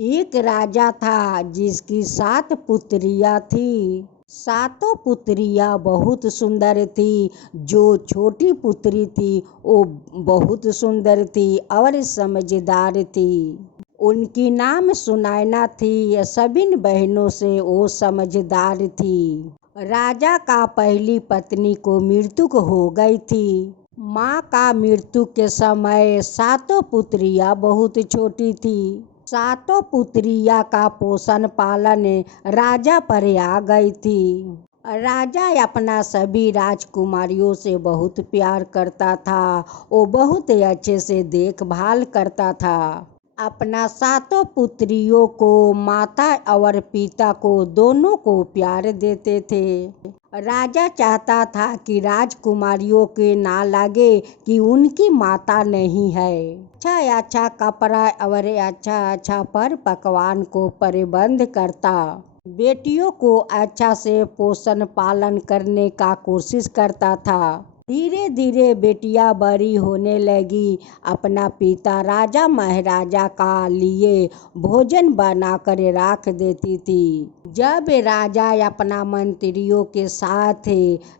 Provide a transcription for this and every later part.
एक राजा था जिसकी 7 पुत्रियां थी। सातों पुत्रियां बहुत सुंदर थी। जो छोटी पुत्री थी वो बहुत सुंदर थी और समझदार थी। उनकी नाम सुनैना थी। सभी बहनों से वो समझदार थी। राजा का पहली पत्नी को मृत्यु हो गई थी। माँ का मृत्यु के समय सातों पुत्रियां बहुत छोटी थी। सातों पुत्रियां का पोषण पालन राजा पर आ गई थी। राजा अपना सभी राजकुमारियों से बहुत प्यार करता था। वो बहुत अच्छे से देखभाल करता था। अपना सातों पुत्रियों को माता और पिता को दोनों को प्यार देते थे। राजा चाहता था कि राजकुमारियों के ना लगे कि उनकी माता नहीं है। अच्छा अच्छा कपड़ा और अच्छा अच्छा पर पकवान को प्रबंध करता। बेटियों को अच्छा से पोषण पालन करने का कोशिश करता था। धीरे धीरे बेटियां बड़ी होने लगी। अपना पिता राजा महाराजा का लिए भोजन बनाकर रख देती थी। जब राजा अपना मंत्रियों के साथ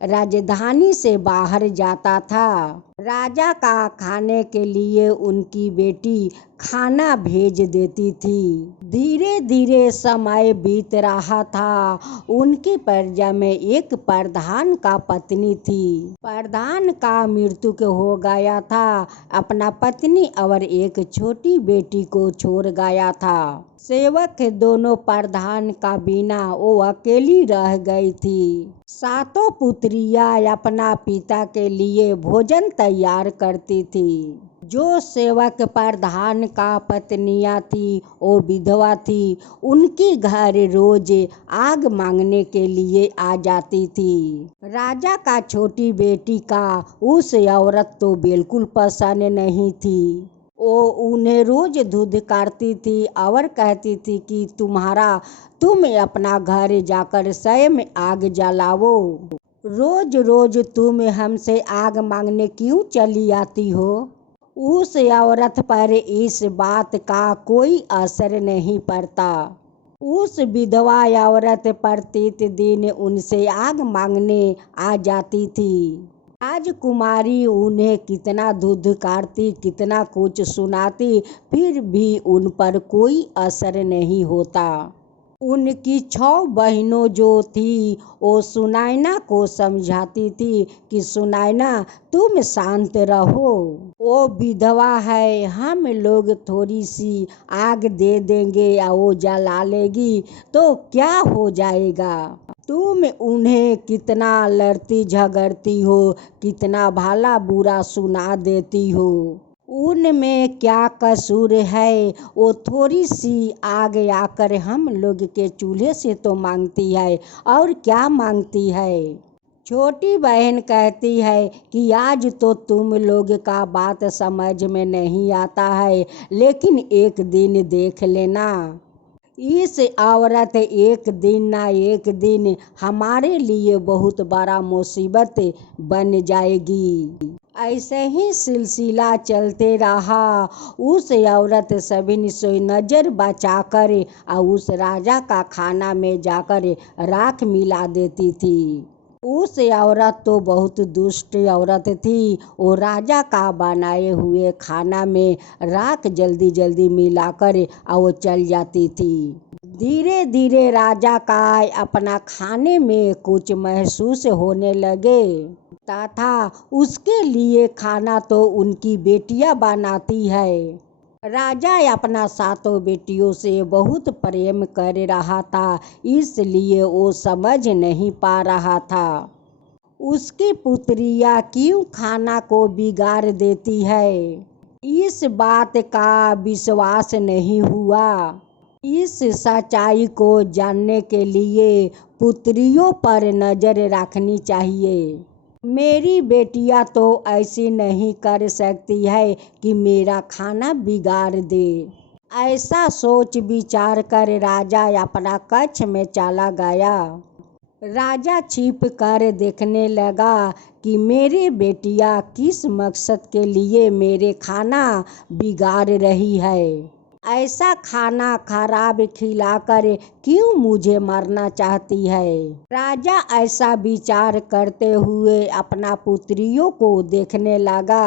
राजधानी से बाहर जाता था, राजा का खाने के लिए उनकी बेटी खाना भेज देती थी। धीरे धीरे समय बीत रहा था। उनकी प्रजा में एक प्रधान का पत्नी थी। प्रधान का मृत्यु हो गया था। अपना पत्नी और एक छोटी बेटी को छोड़ गया था। सेवक दोनों प्रधान का बिना वो अकेली रह गई थी। सातों पुत्रियां अपना पिता के लिए भोजन तैयार करती थी। जो सेवक प्रधान का पत्नियां थी वो विधवा थी। उनकी घर रोज आग मांगने के लिए आ जाती थी। राजा का छोटी बेटी का उस औरत तो बिल्कुल पसंद नहीं थी। वो उन्हें रोज धुतकारती थी और कहती थी कि तुम अपना घर जाकर स्वयं आग जलाओ। रोज रोज तुम हमसे आग मांगने क्यों चली आती हो? उस औरत पर इस बात का कोई असर नहीं पड़ता। उस विधवा औरत प्रतिदिन उनसे आग मांगने आ जाती थी। राजकुमारी उन्हें कितना धुतकारती, कितना कुछ सुनाती, फिर भी उन पर कोई असर नहीं होता। उनकी 6 बहनों जो थी वो सुनैना को समझाती थी कि सुनैना तुम शांत रहो। वो विधवा है, हम लोग थोड़ी सी आग दे देंगे या वो जला लेगी तो क्या हो जाएगा। तुम उन्हें कितना लड़ती झगड़ती हो, कितना भला बुरा सुना देती हो। उनमें क्या कसूर है? वो थोड़ी सी आग आकर हम लोग के चूल्हे से तो मांगती है, और क्या मांगती है? छोटी बहन कहती है कि आज तो तुम लोग का बात समझ में नहीं आता है, लेकिन एक दिन देख लेना, इस औरत एक दिन ना एक दिन हमारे लिए बहुत बड़ा मुसीबत बन जाएगी। ऐसे ही सिलसिला चलते रहा। उस औरत सभी से नजर बचाकर और उस राजा का खाना में जाकर राख मिला देती थी। उस औरत तो बहुत दुष्ट औरत थी। वो राजा का बनाए हुए खाना में राख जल्दी जल्दी मिलाकर वो चल जाती थी। धीरे धीरे राजा का अपना खाने में कुछ महसूस होने लगे तथा उसके लिए खाना तो उनकी बेटियां बनाती है। राजा अपना सातों बेटियों से बहुत प्रेम कर रहा था, इसलिए वो समझ नहीं पा रहा था उसकी पुत्रियां क्यों खाना को बिगाड़ देती है। इस बात का विश्वास नहीं हुआ। इस सच्चाई को जानने के लिए पुत्रियों पर नजर रखनी चाहिए। मेरी बेटियां तो ऐसी नहीं कर सकती है कि मेरा खाना बिगाड़ दे। ऐसा सोच विचार कर राजा अपना कक्ष में चला गया। राजा छिप कर देखने लगा कि मेरी बेटियां किस मकसद के लिए मेरे खाना बिगाड़ रही है। ऐसा खाना खराब खिलाकर क्यों मुझे मारना चाहती है। राजा ऐसा विचार करते हुए अपना पुत्रियों को देखने लगा।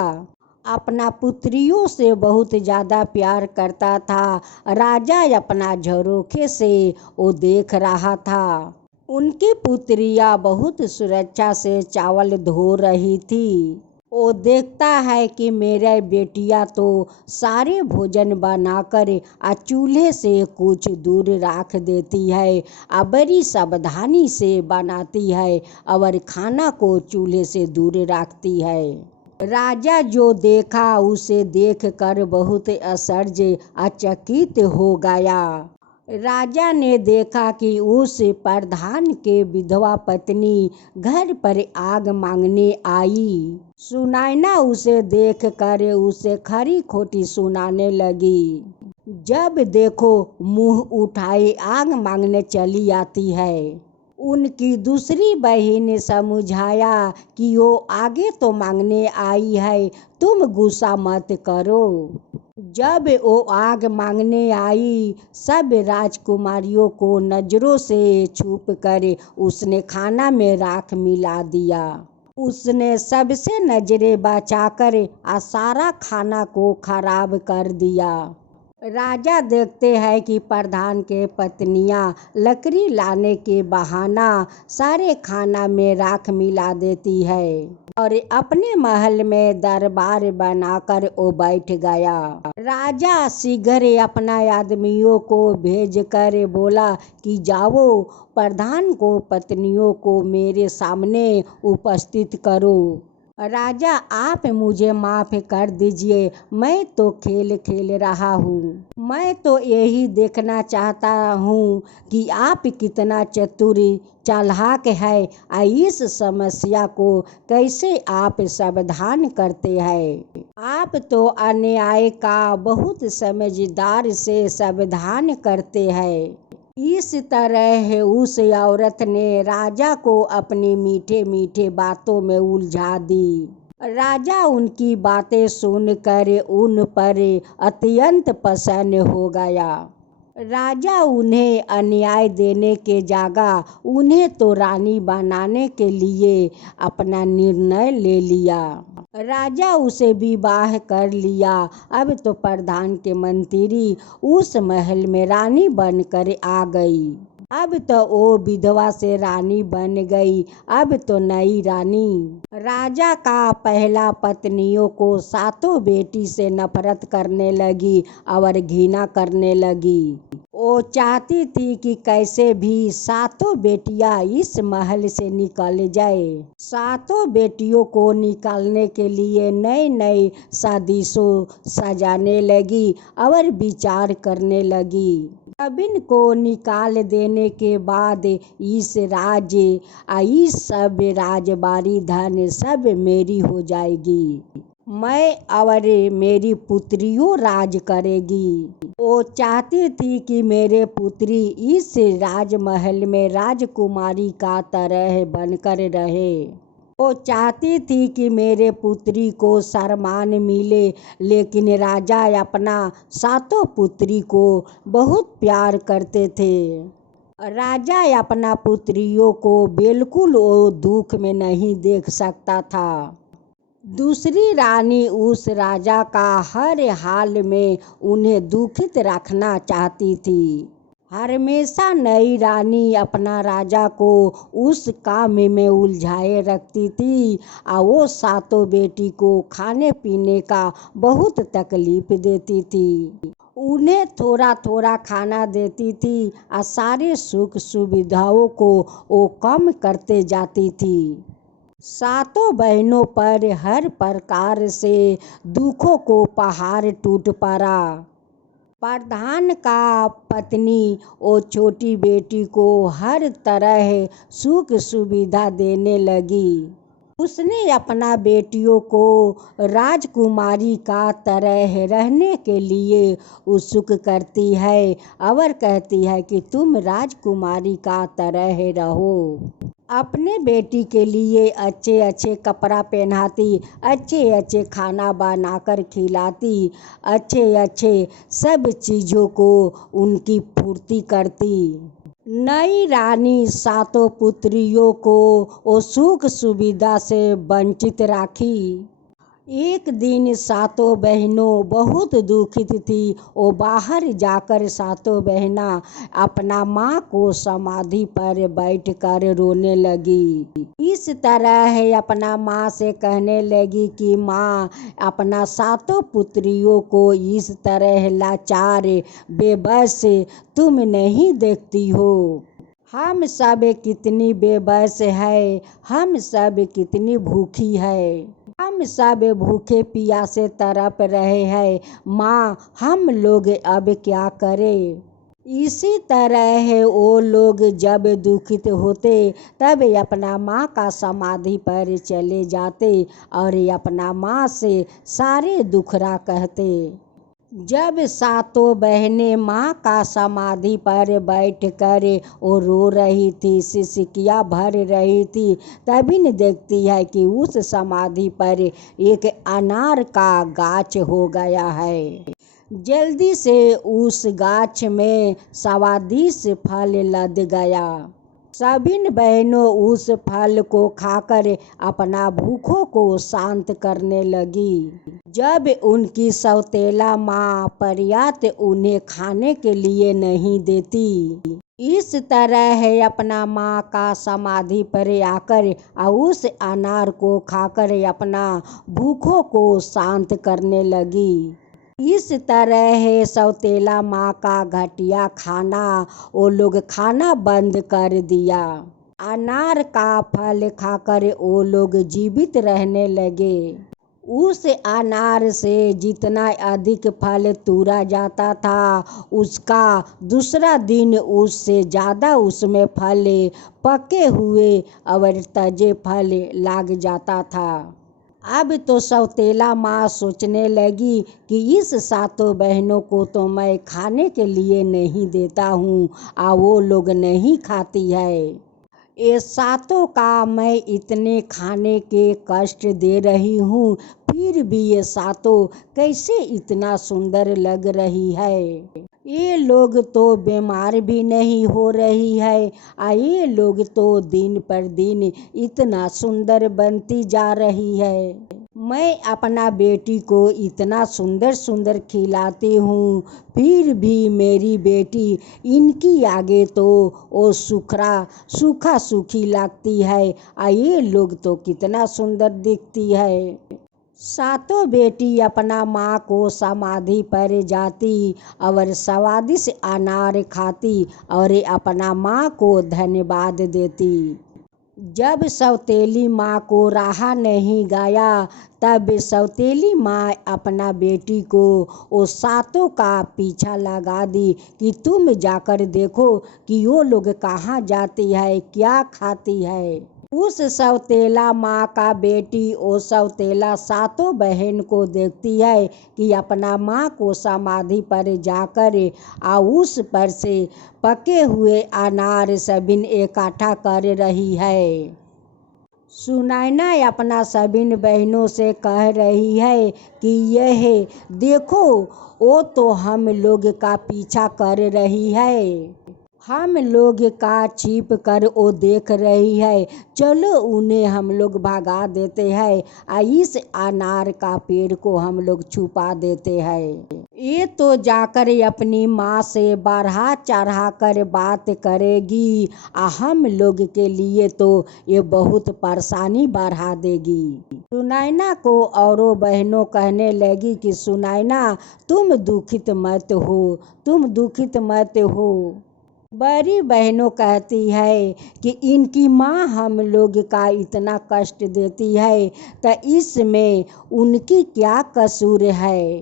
अपना पुत्रियों से बहुत ज़्यादा प्यार करता था। राजा अपना झरोखे से वो देख रहा था। उनकी पुत्रियाँ बहुत सुरक्षा से चावल धो रही थी। वो देखता है कि मेरे बेटियाँ तो सारे भोजन बनाकर चूल्हे से कुछ दूर रख देती है, बड़ी सावधानी से बनाती है और खाना को चूल्हे से दूर रखती है। राजा जो देखा उसे देखकर बहुत आश्चर्यचकित हो गया। राजा ने देखा कि उस प्रधान के विधवा पत्नी घर पर आग मांगने आई। सुनैना उसे देखकर उसे खरी खोटी सुनाने लगी। जब देखो मुंह उठाए आग मांगने चली आती है। उनकी दूसरी बहन ने समझाया कि वो आगे तो मांगने आई है, तुम गुस्सा मत करो। जब वो आग मांगने आई, सब राजकुमारियों को नजरों से छुप कर उसने खाना में राख मिला दिया। उसने सबसे नजरें बचाकर सारा खाना को खराब कर दिया। राजा देखते हैं कि प्रधान के पत्नियां लकड़ी लाने के बहाना सारे खाना में राख मिला देती है और अपने महल में दरबार बनाकर वो बैठ गया। राजा शीघ्र अपना आदमियों को भेजकर बोला कि जाओ प्रधान को पत्नियों को मेरे सामने उपस्थित करो। राजा आप मुझे माफ़ कर दीजिए, मैं तो खेल खेल रहा हूँ। मैं तो यही देखना चाहता हूँ कि आप कितना चतुर चालाक है, इस समस्या को कैसे आप समाधान करते हैं। आप तो अन्याय का बहुत समझदार से समाधान करते हैं। इस तरह उस औरत ने राजा को अपनी मीठे मीठे बातों में उलझा दी। राजा उनकी बातें सुनकर उन पर अत्यंत प्रसन्न हो गया। राजा उन्हें अन्याय देने के जगह उन्हें तो रानी बनाने के लिए अपना निर्णय ले लिया। राजा उसे विवाह कर लिया। अब तो प्रधान के मंत्री उस महल में रानी बनकर आ गई। अब तो वो विधवा से रानी बन गई। अब तो नई रानी। राजा का पहला पत्नियों को सातों बेटी से नफरत करने लगी और घृणा करने लगी। वो चाहती थी कि कैसे भी सातों बेटियां इस महल से निकल जाए। सातों बेटियों को निकालने के लिए नए नए साजिशों सजाने लगी और विचार करने लगी। अब इनको निकाल देने के बाद इस सब राजबारी धन सब मेरी हो जाएगी। मैं और मेरी पुत्रियों राज करेगी। वो चाहती थी कि मेरे पुत्री इस राजमहल में राजकुमारी का तरह बनकर रहे। वो चाहती थी कि मेरे पुत्री को सम्मान मिले, लेकिन राजा अपना सातों पुत्री को बहुत प्यार करते थे। राजा अपना पुत्रियों को बिल्कुल वो दुख में नहीं देख सकता था। दूसरी रानी उस राजा का हर हाल में उन्हें दुखित रखना चाहती थी। हमेशा नई रानी अपना राजा को उस काम में उलझाए रखती थी और वो सातों बेटी को खाने पीने का बहुत तकलीफ देती थी। उन्हें थोड़ा थोड़ा खाना देती थी और सारे सुख सुविधाओं को वो कम करते जाती थी। सातों बहनों पर हर प्रकार से दुखों को पहाड़ टूट पड़ा। प्रधान का पत्नी वो छोटी बेटी को हर तरह सुख सुविधा देने लगी। उसने अपना बेटियों को राजकुमारी का तरह रहने के लिए उत्सुक करती है और कहती है कि तुम राजकुमारी का तरह रहो। अपने बेटी के लिए अच्छे अच्छे कपड़ा पहनाती, अच्छे अच्छे खाना बनाकर खिलाती, अच्छे अच्छे सब चीज़ों को उनकी पूर्ति करती। नई रानी सातों पुत्रियों को वो सुख सुविधा से वंचित राखी। एक दिन सातों बहनों बहुत दुखित थी। वो बाहर जाकर सातों बहना अपना माँ को समाधि पर बैठकर रोने लगी। इस तरह है अपना माँ से कहने लगी कि माँ, अपना सातों पुत्रियों को इस तरह लाचार बेबस तुम नहीं देखती हो। हम सब कितनी बेबस है, हम सब कितनी भूखी है, हम सब भूखे प्यासे तड़प रहे हैं। माँ, हम लोग अब क्या करें। इसी तरह है वो लोग जब दुखित होते तब अपना माँ का समाधि पर चले जाते और अपना माँ से सारे दुखड़ा कहते। जब सातों बहनें माँ का समाधि पर बैठकर वो रो रही थी, सिसकियाँ भर रही थी, तभी न देखती है कि उस समाधि पर एक अनार का गाछ हो गया है। जल्दी से उस गाछ में स्वादिष्ट फल लद गया। सभी बहनों उस फल को खाकर अपना भूखों को शांत करने लगी। जब उनकी सौतेला माँ पर्याप्त उन्हें खाने के लिए नहीं देती, इस तरह है अपना माँ का समाधि पर आकर उस अनार को खाकर अपना भूखों को शांत करने लगी। इस तरह है सौतेला माँ का घटिया खाना वो लोग खाना बंद कर दिया। अनार का फल खाकर वो लोग जीवित रहने लगे। उस अनार से जितना अधिक फल तोड़ा जाता था, उसका दूसरा दिन उससे ज़्यादा उसमें फल पके हुए और ताजे फल लग जाता था। अब तो सौतेला माँ सोचने लगी कि इस सातों बहनों को तो मैं खाने के लिए नहीं देता हूँ, वो लोग नहीं खाती है। ये सातों का मैं इतने खाने के कष्ट दे रही हूँ, फिर भी ये सातों कैसे इतना सुंदर लग रही है। ये लोग तो बीमार भी नहीं हो रही है, ये लोग तो दिन पर दिन इतना सुंदर बनती जा रही है। मैं अपना बेटी को इतना सुंदर सुंदर खिलाती हूँ, फिर भी मेरी बेटी इनकी आगे तो वो सूखा सूखी लगती है। ये लोग तो कितना सुंदर दिखती है। सातों बेटी अपना माँ को समाधि पर जाती और स्वादिष्ट अनार खाती और अपना माँ को धन्यवाद देती। जब सौतेली माँ को रहा नहीं गया, तब सौतेली माँ अपना बेटी को वो सातों का पीछा लगा दी कि तुम जाकर देखो कि वो लोग कहाँ जाती है, क्या खाती है। उस सौतेला माँ का बेटी वो सौतेला सातों बहन को देखती है कि अपना माँ को समाधि पर जाकर उस पर से पके हुए अनार सबिन इकट्ठा कर रही है। सुनैना अपना सबिन बहनों से कह रही है कि यह देखो, वो तो हम लोग का पीछा कर रही है, हम लोग का छिप कर वो देख रही है, चलो उन्हें हम लोग भगा देते हैं, इस अनार का पेड़ को हम लोग छुपा देते हैं। ये तो जाकर अपनी माँ से बढ़ा चढ़ा कर बात करेगी, हम लोग के लिए तो ये बहुत परेशानी बढ़ा देगी। सुनैना को औरों बहनों कहने लगी कि सुनैना, तुम दुखित मत हो, तुम दुखित मत हो। बड़ी बहनों कहती है कि इनकी माँ हम लोग का इतना कष्ट देती है, तो इसमें उनकी क्या कसूर है।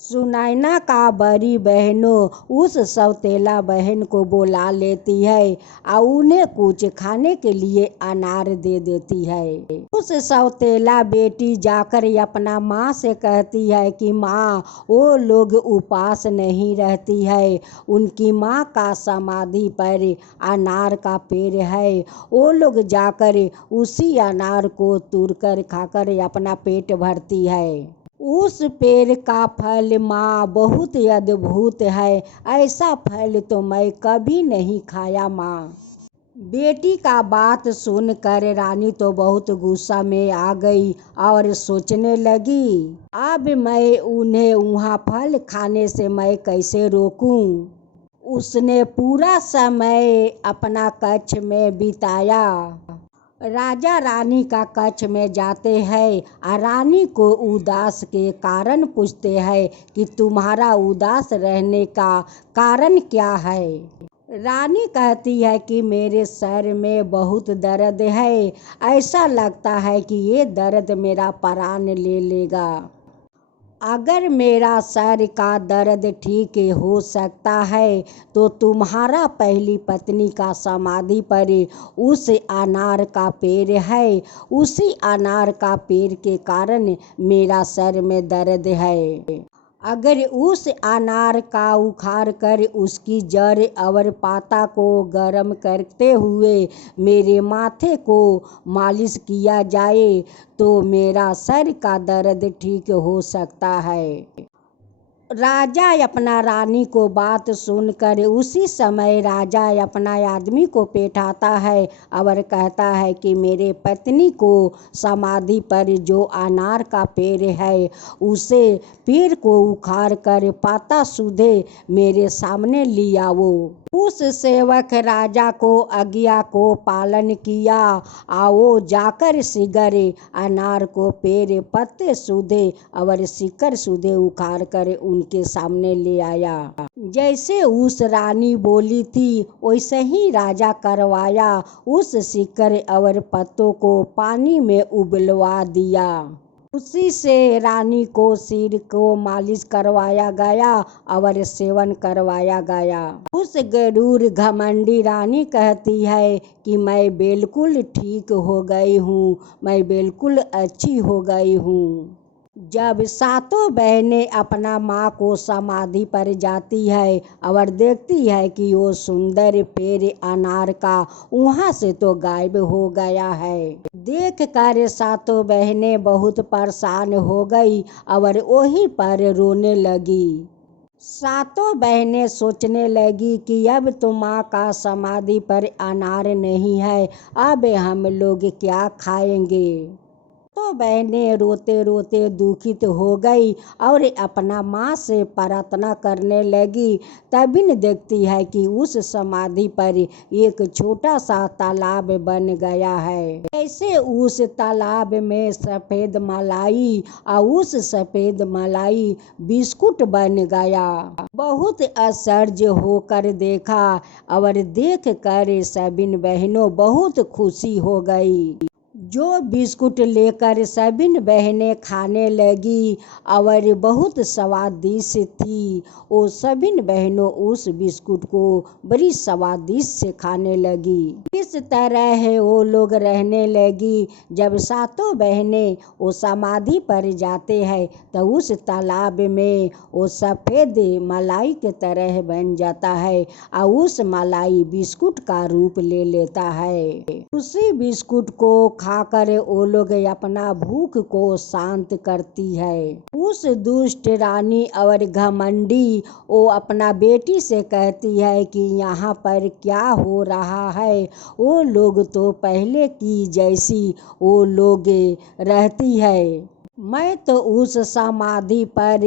सुनैना का बड़ी बहनों उस सौतेला बहन को बुला लेती है और उन्हें कुछ खाने के लिए अनार दे देती है। उस सौतेला बेटी जाकर अपना माँ से कहती है कि माँ, वो लोग उपास नहीं रहती है, उनकी माँ का समाधि पर अनार का पेड़ है, वो लोग जाकर उसी अनार को तोड़कर खाकर अपना पेट भरती है। उस पेड़ का फल माँ बहुत अद्भुत है, ऐसा फल तो मैं कभी नहीं खाया माँ। बेटी का बात सुनकर रानी तो बहुत गुस्सा में आ गई और सोचने लगी, अब मैं उन्हें वहाँ फल खाने से मैं कैसे रोकूं। उसने पूरा समय अपना कक्ष में बिताया। राजा रानी का कक्ष में जाते हैं और रानी को उदास के कारण पूछते हैं कि तुम्हारा उदास रहने का कारण क्या है। रानी कहती है कि मेरे सर में बहुत दर्द है, ऐसा लगता है कि ये दर्द मेरा प्राण ले लेगा। अगर मेरा सर का दर्द ठीक हो सकता है तो तुम्हारा पहली पत्नी का समाधि पर उस अनार का पेड़ है, उसी अनार का पेड़ के कारण मेरा सर में दर्द है। अगर उस अनार का उखाड़ कर उसकी जड़ और पाता को गर्म करते हुए मेरे माथे को मालिश किया जाए तो मेरा सर का दर्द ठीक हो सकता है। राजा अपना रानी को बात सुनकर उसी समय राजा अपना आदमी को बैठाता है और कहता है कि मेरे पत्नी को समाधि पर जो अनार का पेड़ है उसे पेड़ को उखाड़ कर पाता सुधे मेरे सामने ले आओ। उस सेवक राजा को आज्ञा को पालन किया और वो जाकर शीघ्र अनार को पेड़ पत्ते सुधे और शिकर सुधे उखाड़ कर उनके सामने ले आया। जैसे उस रानी बोली थी वैसे ही राजा करवाया। उस शिकर और पत्तों को पानी में उबलवा दिया। उसी से रानी को सिर को मालिश करवाया गया और सेवन करवाया गया। उस गरूर घमंडी रानी कहती है कि मैं बिल्कुल ठीक हो गई हूँ, मैं बिल्कुल अच्छी हो गई हूँ। जब सातों बहनें अपना माँ को समाधि पर जाती है और देखती है कि वो सुंदर पेड़ अनार का वहाँ से तो गायब हो गया है। देख कर सातों बहनें बहुत परेशान हो गई और वहीं पर रोने लगी। सातों बहनें सोचने लगी कि अब तो माँ का समाधि पर अनार नहीं है, अब हम लोग क्या खाएंगे। तो बहनें रोते रोते दुखित हो गई और अपना माँ से प्रार्थना करने लगी। तभी न देखती है कि उस समाधि पर एक छोटा सा तालाब बन गया है। ऐसे उस तालाब में सफ़ेद मलाई और उस सफ़ेद मलाई बिस्कुट बन गया। बहुत आश्चर्य होकर देखा और देख कर सभी बहनों बहुत खुशी हो गई। जो बिस्कुट लेकर सभी बहनें खाने लगी और बहुत स्वादिष्ट थी, वो सभी बहनों उस बिस्कुट को बड़ी स्वादिष्ट से खाने लगी। इस तरह वो लोग रहने लगी। जब सातों बहनें वो समाधि पर जाते हैं तो उस तालाब में वो सफ़ेद मलाई के तरह बन जाता है और उस मलाई बिस्कुट का रूप ले लेता है। उसी बिस्कुट को खाकर वो लोग अपना भूख को शांत करती है। उस दुष्ट रानी और घमंडी वो अपना बेटी से कहती है कि यहाँ पर क्या हो रहा है। वो लोग तो पहले की जैसी वो लोग रहती है। मैं तो उस समाधि पर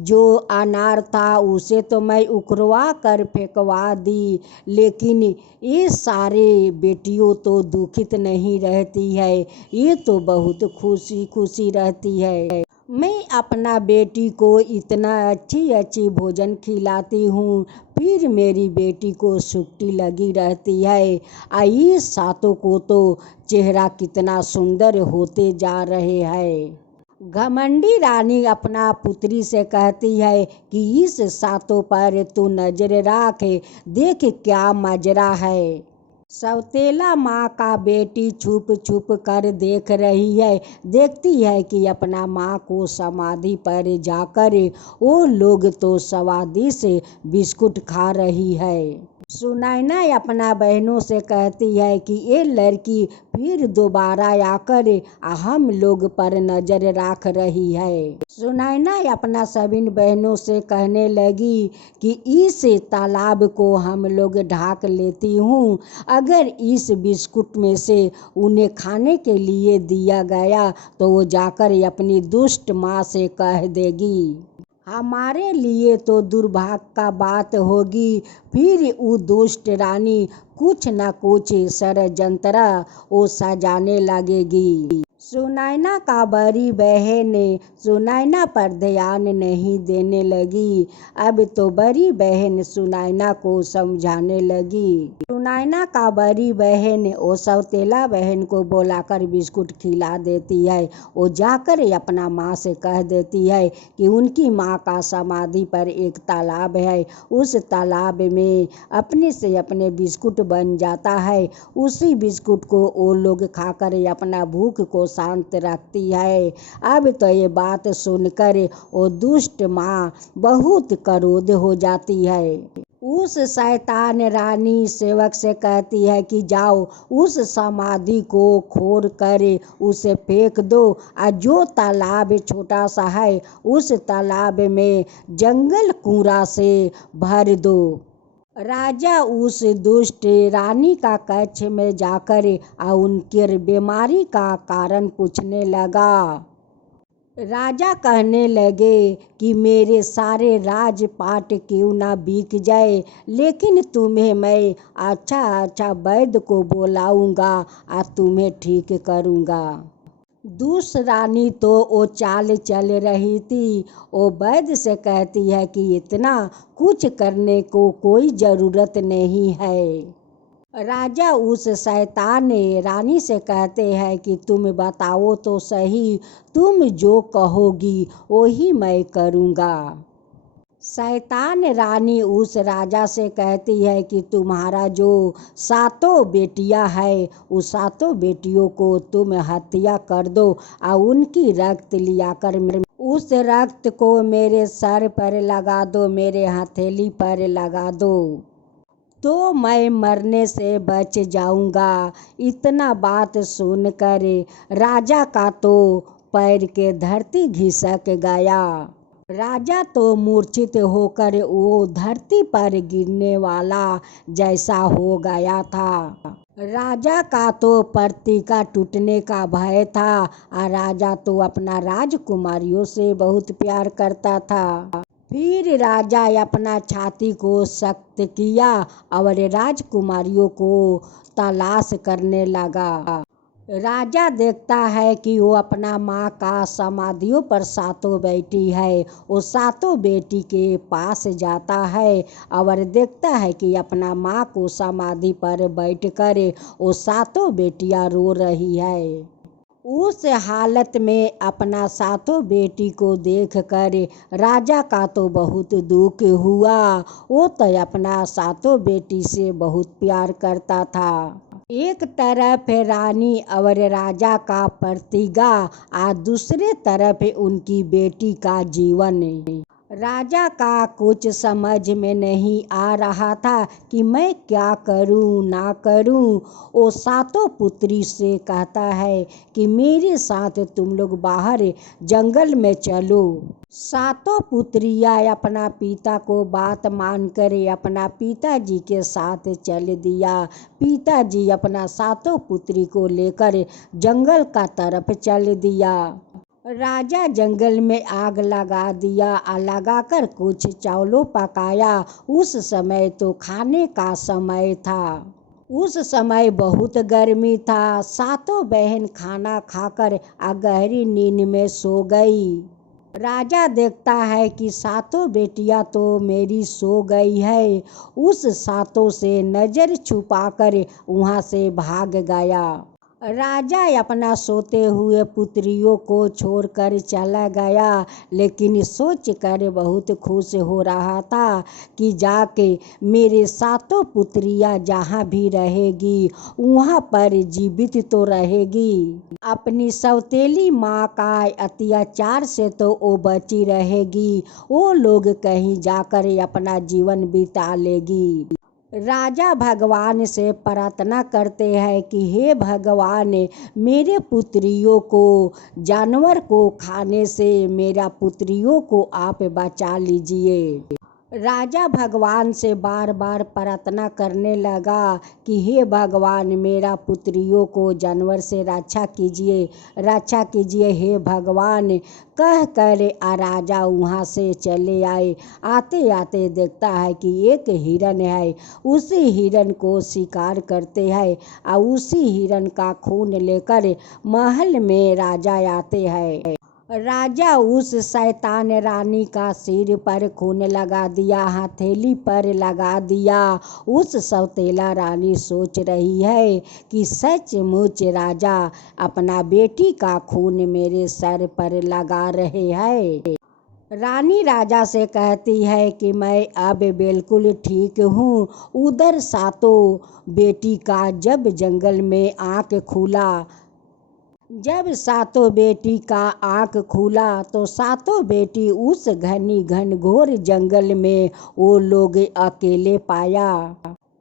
जो अनार था उसे तो मैं उखड़वा कर फेंकवा दी, लेकिन ये सारे बेटियों तो दुखित नहीं रहती है, ये तो बहुत खुशी खुशी रहती है। मैं अपना बेटी को इतना अच्छी अच्छी भोजन खिलाती हूँ, फिर मेरी बेटी को सुक्ति लगी रहती है। आई सातों को तो चेहरा कितना सुंदर होते जा रहे हैं। घमंडी रानी अपना पुत्री से कहती है कि इस सातों पर तू नजर रख, देख क्या मजरा है। सौतेला माँ का बेटी छुप छुप कर देख रही है, देखती है कि अपना माँ को समाधि पर जाकर वो लोग तो स्वादी से बिस्कुट खा रही है। सुनैना अपना बहनों से कहती है कि ये लड़की फिर दोबारा आकर हम लोग पर नजर रख रही है। सुनैना अपना सभी बहनों से कहने लगी कि इस तालाब को हम लोग ढाक लेती हूँ, अगर इस बिस्कुट में से उन्हें खाने के लिए दिया गया तो वो जाकर अपनी दुष्ट माँ से कह देगी। हमारे लिए तो दुर्भाग्य का बात होगी। फिर वो दुष्ट रानी कुछ न कुछ षड्यंत्र वो सजाने लगेगी। सुनैना का बड़ी बहन सुनैना पर ध्यान नहीं देने लगी। अब तो बड़ी बहन सुनैना को समझाने लगी। सुनैना का बड़ी बहन वो सौतेला बहन को बुलाकर बिस्कुट खिला देती है। वो जाकर अपना माँ से कह देती है कि उनकी माँ का समाधि पर एक तालाब है, उस तालाब में अपने से अपने बिस्कुट बन जाता है, उसी बिस्कुट को वो लोग खाकर अपना भूख को शांत रखती है। अब तो ये बात सुनकर वो दुष्ट माँ बहुत क्रोध हो जाती है। उस शैतान रानी सेवक से कहती है कि जाओ उस समाधि को खोद कर उसे फेंक दो, और जो तालाब छोटा सा है उस तालाब में जंगल कूड़ा से भर दो। राजा उस दुष्ट रानी का कक्ष में जाकर उनकी बीमारी का कारण पूछने लगा। राजा कहने लगे कि मेरे सारे राजपाट क्यों ना बिक जाए, लेकिन तुम्हें मैं अच्छा वैद्य को बुलाऊंगा और तुम्हें ठीक करूंगा। दूसरी रानी तो वो चाल चल रही थी। वो वैद्य से कहती है कि इतना कुछ करने को कोई ज़रूरत नहीं है। राजा उस शैतान रानी से कहते हैं कि तुम बताओ तो सही, तुम जो कहोगी वही मैं करूँगा। शैतान रानी उस राजा से कहती है कि तुम्हारा जो सातों बेटियां है उस सातों बेटियों को तुम हत्या कर दो और उनकी रक्त लिया कर उस रक्त को मेरे सर पर लगा दो, मेरे हथेली पर लगा दो, तो मैं मरने से बच जाऊंगा। इतना बात सुनकर राजा का तो पैर के धरती घिसक गया। राजा तो मूर्छित होकर वो धरती पर गिरने वाला जैसा हो गया था। राजा का तो प्रतिका टूटने का भय था और राजा तो अपना राजकुमारियों से बहुत प्यार करता था। फिर राजा अपना छाती को सख्त किया और राजकुमारियों को तलाश करने लगा। राजा देखता है कि वो अपना माँ का समाधियों पर सातों बेटी है। वो सातों बेटी के पास जाता है और देखता है कि अपना माँ को समाधि पर बैठकर वो सातों बेटियाँ रो रही है। उस हालत में अपना सातों बेटी को देखकर राजा का तो बहुत दुख हुआ। वो तो अपना सातों बेटी से बहुत प्यार करता था। एक तरफ रानी और राजा का प्रतिज्ञा और दूसरे तरफ उनकी बेटी का जीवन। राजा का कुछ समझ में नहीं आ रहा था कि मैं क्या करूं ना करूं। वो सातों पुत्री से कहता है कि मेरे साथ तुम लोग बाहर जंगल में चलो। सातों पुत्रियां अपना पिता को बात मानकर अपना पिताजी के साथ चल दिया। पिताजी अपना सातों पुत्री को लेकर जंगल का तरफ चल दिया। राजा जंगल में आग लगा दिया और लगाकर कुछ चावलों पकाया। उस समय तो खाने का समय था। उस समय बहुत गर्मी था। सातों बहन खाना खाकर गहरी नींद में सो गई। राजा देखता है कि सातों बेटियां तो मेरी सो गई है। उस सातों से नज़र छुपाकर वहाँ से भाग गया। राजा अपना सोते हुए पुत्रियों को छोड़कर चला गया, लेकिन सोच कर बहुत खुश हो रहा था कि जाके मेरे सातों पुत्रियां जहाँ भी रहेगी वहाँ पर जीवित तो रहेगी। अपनी सौतेली माँ का अत्याचार से तो वो बची रहेगी, वो लोग कहीं जाकर अपना जीवन बिता लेगी। राजा भगवान से प्रार्थना करते हैं कि हे भगवान, मेरे पुत्रियों को जानवर को खाने से मेरा पुत्रियों को आप बचा लीजिए। राजा भगवान से बार बार प्रार्थना करने लगा कि हे भगवान, मेरा पुत्रियों को जानवर से रक्षा कीजिए, रक्षा कीजिए हे भगवान। कह कर राजा वहाँ से चले आए। आते आते देखता है कि एक हिरन है, उसी हिरन को शिकार करते हैं और उसी हिरन का खून लेकर महल में राजा आते हैं। राजा उस शैतान रानी का सिर पर खून लगा दिया, हथेली पर लगा दिया। उस सौतेला रानी सोच रही है कि सचमुच राजा अपना बेटी का खून मेरे सर पर लगा रहे हैं। रानी राजा से कहती है कि मैं अब बिल्कुल ठीक हूँ। उधर सातों बेटी का जब जंगल में आँख खुला, जब सातों बेटी का आँख खुला तो सातों बेटी उस घनघोर जंगल में वो लोग अकेले पाया।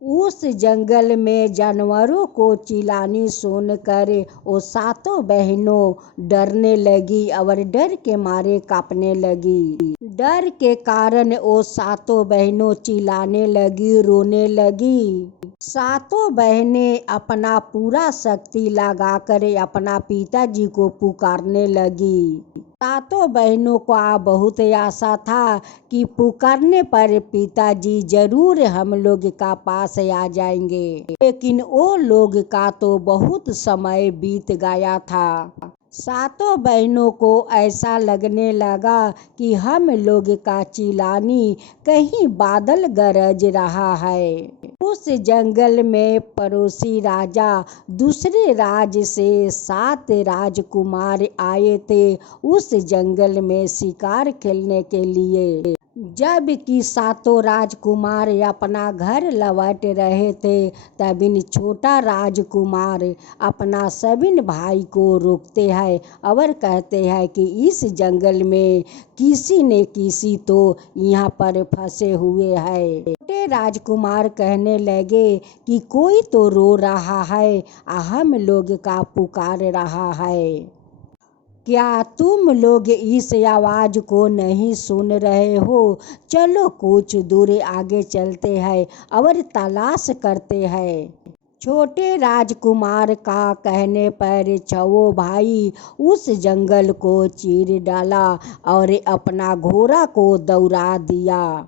उस जंगल में जानवरों को चिल्लानी सुनकर वो सातों बहनों डरने लगी और डर के मारे कांपने लगी। डर के कारण वो सातों बहनों चिल्लाने लगी, रोने लगी। सातों बहनें अपना पूरा शक्ति लगाकर अपना पिताजी को पुकारने लगी। सातों बहनों को बहुत आशा था कि पुकारने पर पिताजी जरूर हम लोग का पास आ जाएंगे, लेकिन वो लोग का तो बहुत समय बीत गया था। सातों बहनों को ऐसा लगने लगा कि हम लोग का चिल्लानी कहीं बादल गरज रहा है। उस जंगल में पड़ोसी राजा दूसरे राज्य से 7 राजकुमार आए थे उस जंगल में शिकार खेलने के लिए। जब कि सातों राजकुमार अपना घर लौट रहे थे, तब इन छोटा राजकुमार अपना सबिन भाई को रोकते हैं और कहते हैं कि इस जंगल में किसी न किसी तो यहाँ पर फंसे हुए हैं। छोटे राजकुमार कहने लगे कि कोई तो रो रहा है, हम लोग का पुकार रहा है। क्या तुम लोग इस आवाज को नहीं सुन रहे हो? चलो कुछ दूर आगे चलते हैं और तलाश करते हैं। छोटे राजकुमार का कहने पर छवो भाई उस जंगल को चीर डाला और अपना घोड़ा को दौड़ा दिया।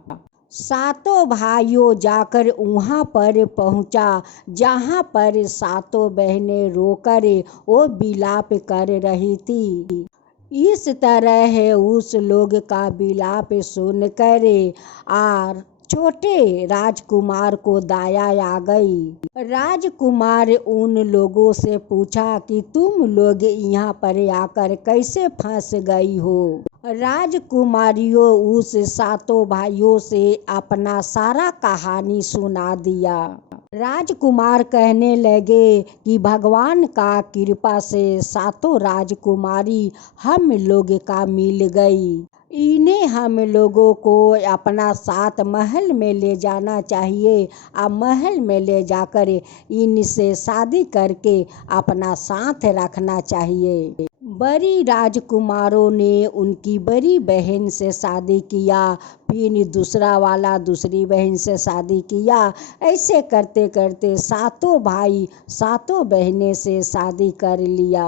सातों भाइयों जाकर वहाँ पर पहुँचा जहाँ पर सातों बहनें रोकर वो विलाप कर रही थी। इस तरह उस लोग का विलाप सुनकर और छोटे राजकुमार को दया आ गई। राजकुमार उन लोगों से पूछा कि तुम लोग यहाँ पर आकर कैसे फंस गई हो? राजकुमारियों उस सातों भाइयों से अपना सारा कहानी सुना दिया। राजकुमार कहने लगे कि भगवान का कृपा से सातों राजकुमारी हम लोग का मिल गई। इन्हें हम लोगों को अपना साथ महल में ले जाना चाहिए और महल में ले जाकर इनसे शादी करके अपना साथ रखना चाहिए। बड़ी राजकुमारों ने उनकी बड़ी बहन से शादी किया, फिर दूसरा वाला दूसरी बहन से शादी किया। ऐसे करते करते सातों भाई सातों बहनें से शादी कर लिया।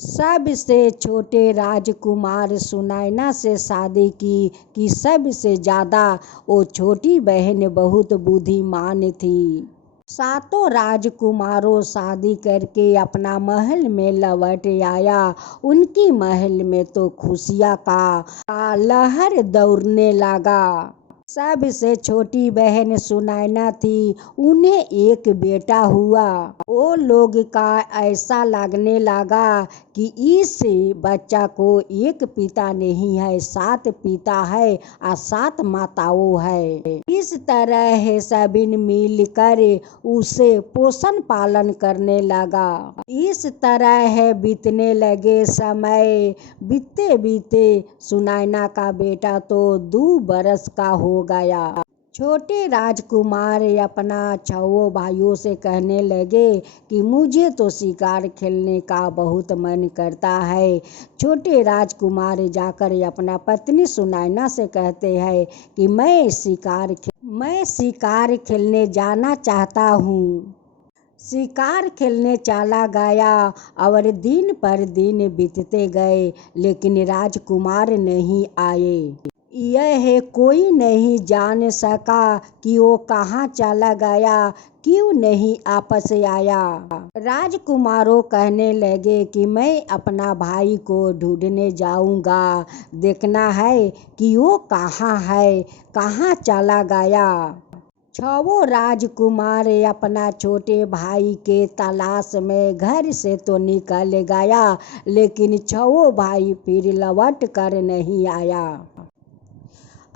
सबसे छोटे राजकुमार सुनैना से शादी की कि सबसे ज़्यादा वो छोटी बहन बहुत बुद्धिमान थी। सातों राजकुमारों शादी करके अपना महल में लौट आया। उनकी महल में तो खुशियाँ का लहर दौड़ने लगा। सबसे छोटी बहन सुनैना थी। उन्हें एक बेटा हुआ। वो लोग का ऐसा लगने लगा कि इस बच्चा को एक पिता नहीं है, 7 पिता है और 7 माताओं है। इस तरह सभी मिलकर उसे पोषण पालन करने लगा। इस तरह बीतने लगे समय। बीते बीते सुनैना का बेटा तो 2 बरस का हो गया। छोटे राजकुमार अपना 6 भाइयों से कहने लगे कि मुझे तो शिकार खेलने का बहुत मन करता है। छोटे राजकुमार जाकर अपना पत्नी सुनैना से कहते हैं कि मैं शिकार खेलने जाना चाहता हूँ। शिकार खेलने चला गया और दिन पर दिन बीतते गए, लेकिन राजकुमार नहीं आए। यह कोई नहीं जान सका कि वो कहाँ चला गया, क्यों नहीं आपस आया। राजकुमारों कहने लगे कि मैं अपना भाई को ढूंढने जाऊंगा, देखना है कि वो कहाँ है, कहाँ चला गया। 6 राजकुमार अपना छोटे भाई के तलाश में घर से तो निकल गया, लेकिन 6 भाई फिर लौट कर नहीं आया।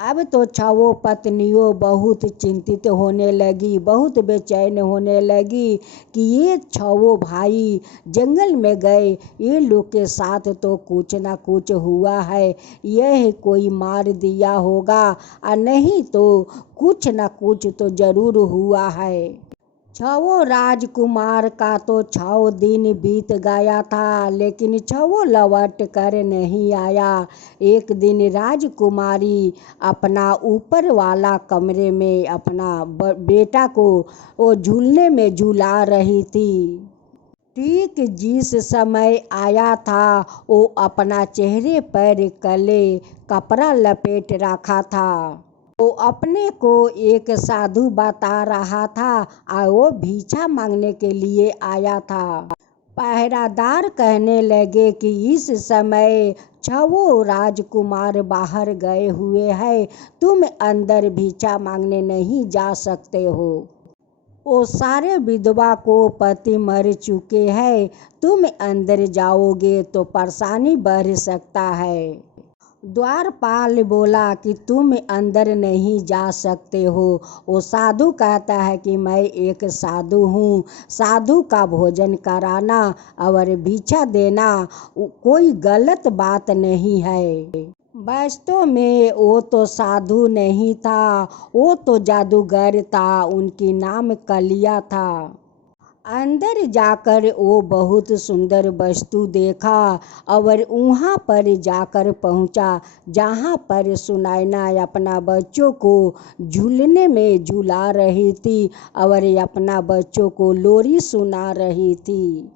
अब तो 6 पत्नियों बहुत चिंतित होने लगी, बहुत बेचैन होने लगी कि ये 6 भाई जंगल में गए, ये लोग के साथ तो कुछ ना कुछ हुआ है। यह कोई मार दिया होगा और नहीं तो कुछ ना कुछ तो जरूर हुआ है। 6 राजकुमार का तो 6 दिन बीत गया था, लेकिन 6 लौट कर नहीं आया। एक दिन राजकुमारी अपना ऊपर वाला कमरे में अपना बेटा को वो झूलने में झूला रही थी। ठीक जिस समय आया था, वो अपना चेहरे पर काले कपड़ा लपेट रखा था। वो अपने को एक साधु बता रहा था और वो भिक्षा मांगने के लिए आया था। पहरादार कहने लगे कि इस समय 6 राजकुमार बाहर गए हुए हैं, तुम अंदर भिक्षा मांगने नहीं जा सकते हो। वो सारे विधवा को पति मर चुके हैं, तुम अंदर जाओगे तो परेशानी बढ़ सकता है। द्वारपाल बोला कि तुम अंदर नहीं जा सकते हो। वो साधु कहता है कि मैं एक साधु हूँ, साधु का भोजन कराना और भिक्षा देना कोई गलत बात नहीं है। वास्तव में वो तो साधु नहीं था, वो तो जादूगर था, उनकी नाम कलिया था। अंदर जाकर वो बहुत सुंदर वस्तु देखा और वहाँ पर जाकर पहुँचा जहाँ पर सुनैना अपना बच्चों को झूलने में झूला रही थी और अपना बच्चों को लोरी सुना रही थी।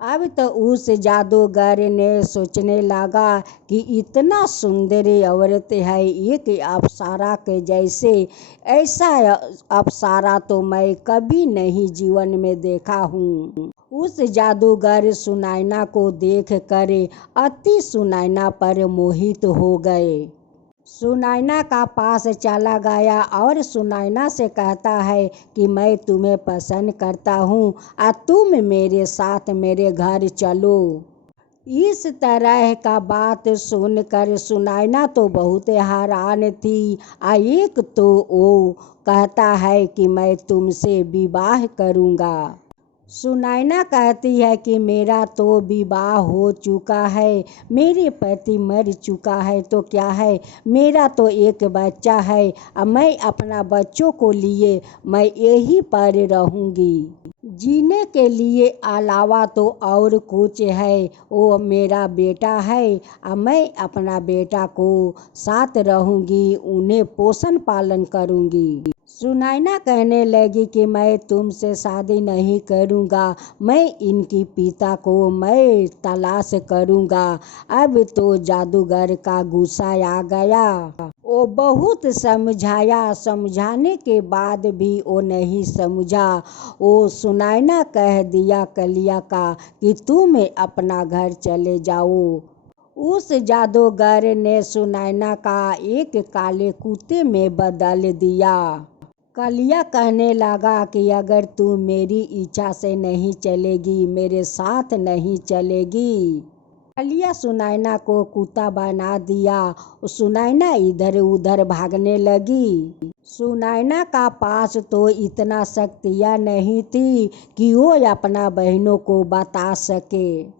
अब तो उस जादूगर ने सोचने लगा कि इतना सुंदर औरत है, एक अप्सरा के जैसे, ऐसा अप्सरा तो मैं कभी नहीं जीवन में देखा हूँ। उस जादूगर सुनैना को देख कर अति सुनैना पर मोहित हो गए। सुनैना का पास चला गया और सुनैना से कहता है कि मैं तुम्हें पसंद करता हूँ और तुम मेरे साथ मेरे घर चलो। इस तरह का बात सुनकर सुनैना तो बहुत हैरान थी। एक तो वो कहता है कि मैं तुमसे विवाह करूँगा। सुनैना कहती है कि मेरा तो विवाह हो चुका है, मेरे पति मर चुका है तो क्या है, मेरा तो एक बच्चा है और मैं अपना बच्चों को लिए मैं यहीं पर रहूँगी। जीने के लिए अलावा तो और कुछ है, वो मेरा बेटा है और मैं अपना बेटा को साथ रहूँगी, उन्हें पोषण पालन करूँगी। सुनैना कहने लगी कि मैं तुमसे शादी नहीं करूँगा, मैं इनकी पिता को मैं तलाश करूँगा। अब तो जादूगर का गुस्सा आ गया। वो बहुत समझाया, समझाने के बाद भी वो नहीं समझा। वो सुनैना कह दिया कलिया का कि तुम अपना घर चले जाओ। उस जादूगर ने सुनैना का एक काले कुत्ते में बदल दिया। कलिया कहने लगा कि अगर तू मेरी इच्छा से नहीं चलेगी, मेरे साथ नहीं चलेगी। कलिया सुनैना को कुत्ता बना दिया। सुनैना इधर उधर भागने लगी। सुनैना का पास तो इतना शक्तियाँ नहीं थी कि वो अपना बहनों को बता सके।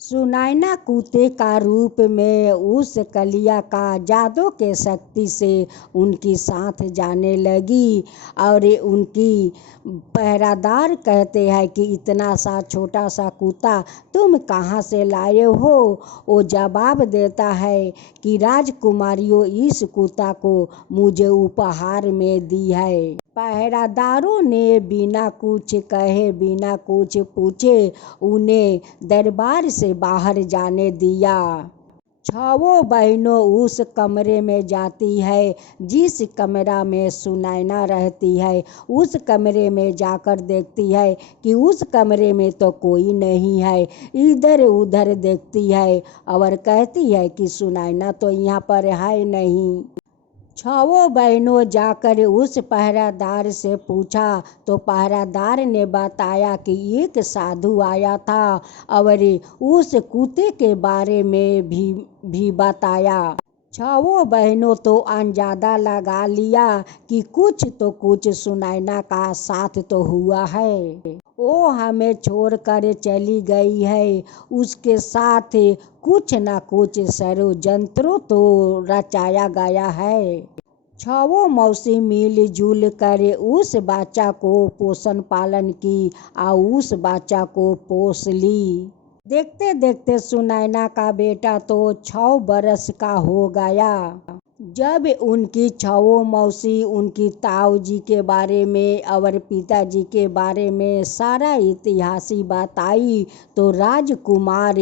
सुनैना कुत्ते का रूप में उस कलिया का जादू के शक्ति से उनकी साथ जाने लगी। और उनकी पहरादार कहते हैं कि इतना सा छोटा सा कुत्ता तुम कहाँ से लाए हो। वो जवाब देता है कि राजकुमारियों, इस कुत्ता को मुझे उपहार में दी है। पहरादारों ने बिना कुछ कहे बिना कुछ पूछे उन्हें दरबार से बाहर जाने दिया। छहों बहनों उस कमरे में जाती है जिस कमरा में सुनैना रहती है। उस कमरे में जाकर देखती है कि उस कमरे में तो कोई नहीं है। इधर उधर देखती है और कहती है कि सुनैना तो यहाँ पर है नहीं। छहों बहनों जाकर उस पहरादार से पूछा तो पहरादार ने बताया कि एक साधु आया था और उस कुत्ते के बारे में भी बताया। छहों बहनों तो अंदाजा लगा लिया कि कुछ तो कुछ सुनैना का साथ तो हुआ है। वो हमें छोड़कर चली गई है। उसके साथ कुछ न कुछ षड्यंत्र तो रचाया गया है। छहों मौसी मिलजुल कर उस बच्चा को पोषण पालन की और उस बच्चा को पोस ली। देखते देखते सुनैना का बेटा तो 6 बरस का हो गया। जब उनकी छहों मौसी उनकी ताऊ जी के बारे में और पिताजी के बारे में सारा इतिहास बताई तो राजकुमार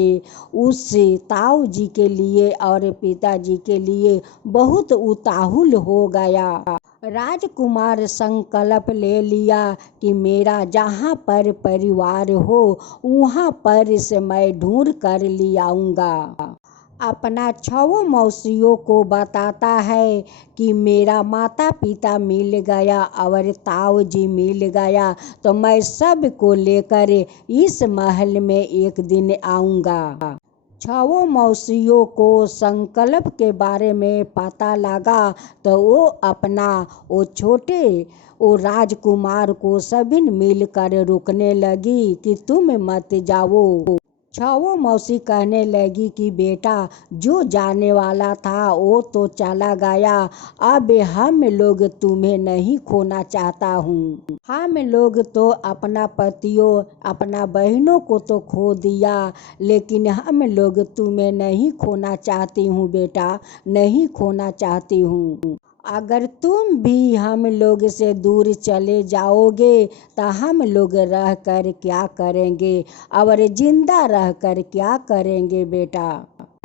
उस ताऊ जी के लिए और पिताजी के लिए बहुत उताहुल हो गया। राजकुमार संकल्प ले लिया कि मेरा जहाँ पर परिवार हो वहाँ पर से मैं ढूंढ कर ले आऊँगा। अपना छहों मौसियों को बताता है कि मेरा माता पिता मिल गया और ताऊ जी मिल गया तो मैं सब को लेकर इस महल में एक दिन आऊँगा। छहों मौसियों को संकल्प के बारे में पता लगा तो वो छोटे वो राजकुमार को सभी मिलकर रुकने लगी कि तुम मत जाओ। छहों मौसी कहने लगी कि बेटा जो जाने वाला था वो तो चला गया। अब हम लोग तुम्हें नहीं खोना चाहता हूँ। हम लोग तो अपना पतियों अपना बहनों को तो खो दिया, लेकिन हम लोग तुम्हें नहीं खोना चाहती हूँ बेटा, नहीं खोना चाहती हूँ। अगर तुम भी हम लोग से दूर चले जाओगे तो हम लोग रह कर क्या करेंगे और जिंदा रह कर क्या करेंगे बेटा।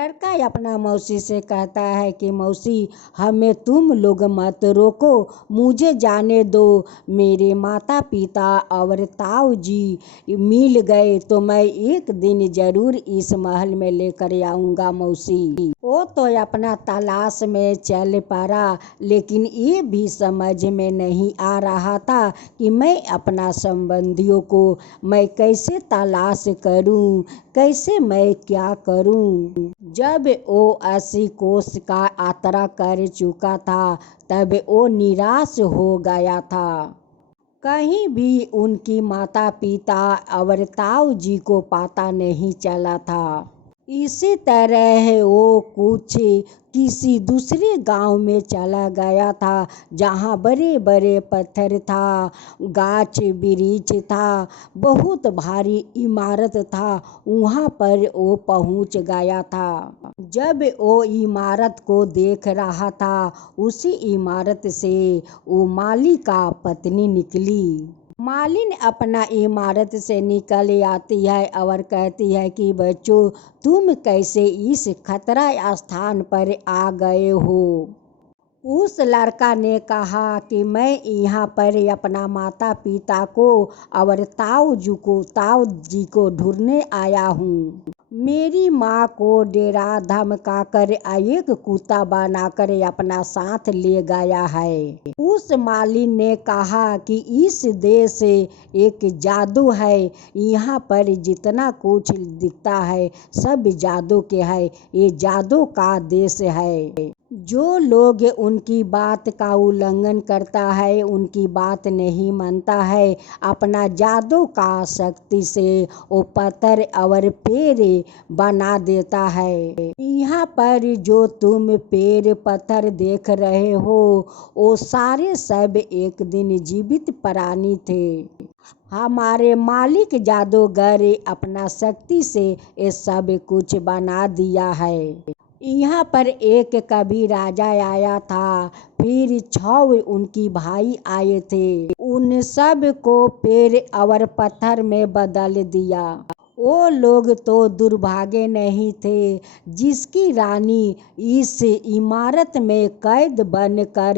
लड़का अपना मौसी से कहता है कि मौसी हमें तुम लोग मत रोको, मुझे जाने दो। मेरे माता पिता और ताऊ जी मिल गए तो मैं एक दिन जरूर इस महल में लेकर आऊँगा मौसी। वो तो अपना तलाश में चल पड़ा, लेकिन ये भी समझ में नहीं आ रहा था कि मैं अपना संबंधियों को मैं कैसे तलाश करूं, कैसे मैं क्या करूं। जब वो 80 कोस का यात्रा कर चुका था तब वो निराश हो गया था। कहीं भी उनकी माता पिता और ताऊ जी को पता नहीं चला था। इसी तरह वो किसी दूसरे गांव में चला गया था जहां बड़े बड़े पत्थर था, गाछ वृक्ष था, बहुत भारी इमारत था। वहां पर वो पहुंच गया था। जब वो इमारत को देख रहा था उसी इमारत से वो माली का पत्नी निकली। मालिन अपना इमारत से निकल आती है और कहती है कि बच्चों तुम कैसे इस खतरा स्थान पर आ गए हो। उस लड़का ने कहा कि मैं यहाँ पर अपना माता पिता को और ताऊ जी को ढूंढने आया हूँ। मेरी माँ को डेरा धमकाकर एक कुत्ता बनाकर अपना साथ ले गया है। उस मालिन ने कहा कि इस देश एक जादू है, यहाँ पर जितना कुछ दिखता है सब जादू के है, ये जादू का देश है। जो लोग उनकी बात का उल्लंघन करता है, उनकी बात नहीं मानता है, अपना जादू का शक्ति से वो पत्थर और पेड़ बना देता है। यहाँ पर जो तुम पेड़ पत्थर देख रहे हो वो सारे सब एक दिन जीवित प्राणी थे। हमारे मालिक जादूगर अपना शक्ति से ये सब कुछ बना दिया है। यहाँ पर एक कभी राजा आया था, फिर 6 उनकी भाई आए थे, उन सब को पेड़ और पत्थर में बदल दिया। वो लोग तो दुर्भागे नहीं थे जिसकी रानी इस इमारत में कैद बन कर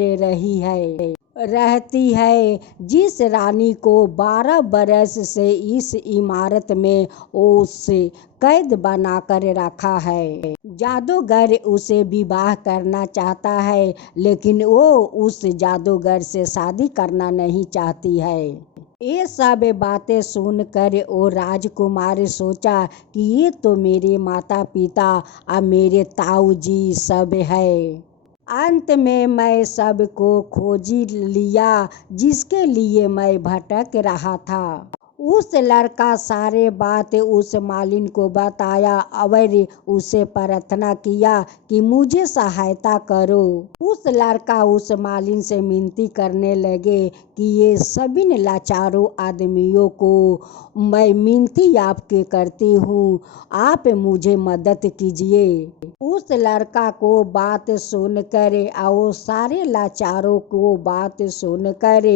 रहती है, जिस रानी को 12 बरस से इस इमारत में उसे कैद बनाकर रखा है। जादूगर उसे विवाह करना चाहता है, लेकिन वो उस जादूगर से शादी करना नहीं चाहती है। ये सब बातें सुनकर वो राजकुमार सोचा कि ये तो मेरे माता पिता और मेरे ताऊ जी सब है। अंत में मैं सबको खोज लिया जिसके लिए मैं भटक रहा था। उस लड़का सारे बात उस मालिन को बताया और उसे प्रार्थना किया कि मुझे सहायता करो। उस लड़का उस मालिन से विनती करने लगे कि ये सभी लाचारों आदमियों को मैं विनती आपके करती हूँ, आप मुझे मदद कीजिए। उस लड़का को बात सुनकर और सारे लाचारों को बात सुनकर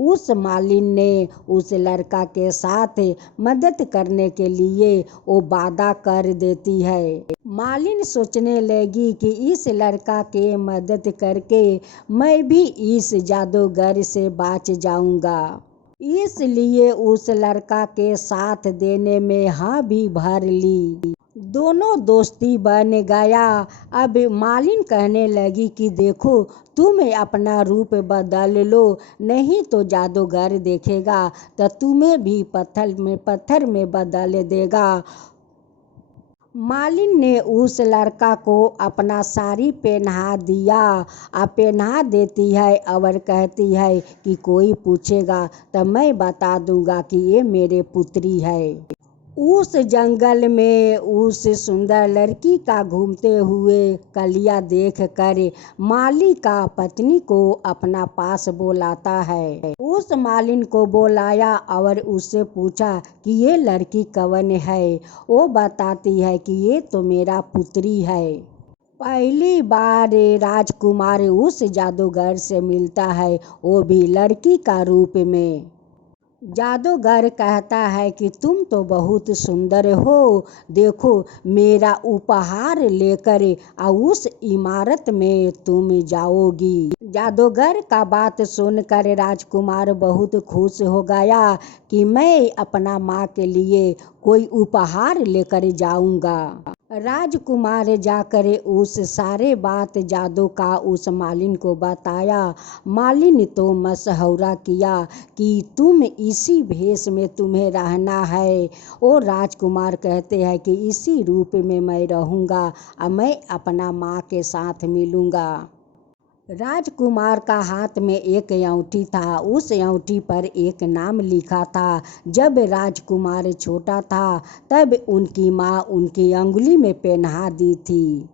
उस मालिन ने उस लड़का के साथ मदद करने के लिए वो वादा कर देती है। मालिन सोचने लगी कि इस लड़का के मदद करके मैं भी इस जादूगर से बच जाऊंगा, इसलिए उस लड़का के साथ देने में हाँ भी भर ली। दोनों दोस्ती बन गया। अब मालिन कहने लगी कि देखो तुम अपना रूप बदल लो, नहीं तो जादूगर देखेगा तो तुम्हें भी पत्थर में बदल देगा। मालिन ने उस लड़का को अपना साड़ी पहना दिया, पहना देती है और कहती है कि कोई पूछेगा तो मैं बता दूंगा कि ये मेरे पुत्री है। उस जंगल में उस सुंदर लड़की का घूमते हुए कलिया देख कर माली का पत्नी को अपना पास बुलाता है। उस मालिन को बुलाया और उससे पूछा कि ये लड़की कौन है। वो बताती है कि ये तो मेरा पुत्री है। पहली बार राजकुमार उस जादूगर से मिलता है, वो भी लड़की का रूप में। जादूगर कहता है कि तुम तो बहुत सुंदर हो, देखो मेरा उपहार लेकर उस इमारत में तुम जाओगी। जादूगर का बात सुनकर राजकुमार बहुत खुश हो गया कि मैं अपना माँ के लिए कोई उपहार लेकर जाऊंगा। राजकुमार जाकर उस सारे बात जादू का उस मालिन को बताया। मालिन तो मशहूरा किया कि तुम इसी भेष में तुम्हें रहना है। और राजकुमार कहते हैं कि इसी रूप में मैं रहूँगा और मैं अपना माँ के साथ मिलूँगा। राजकुमार का हाथ में एक अंगूठी था, उस अंगूठी पर एक नाम लिखा था। जब राजकुमार छोटा था तब उनकी माँ उनकी अंगुली में पहना दी थी।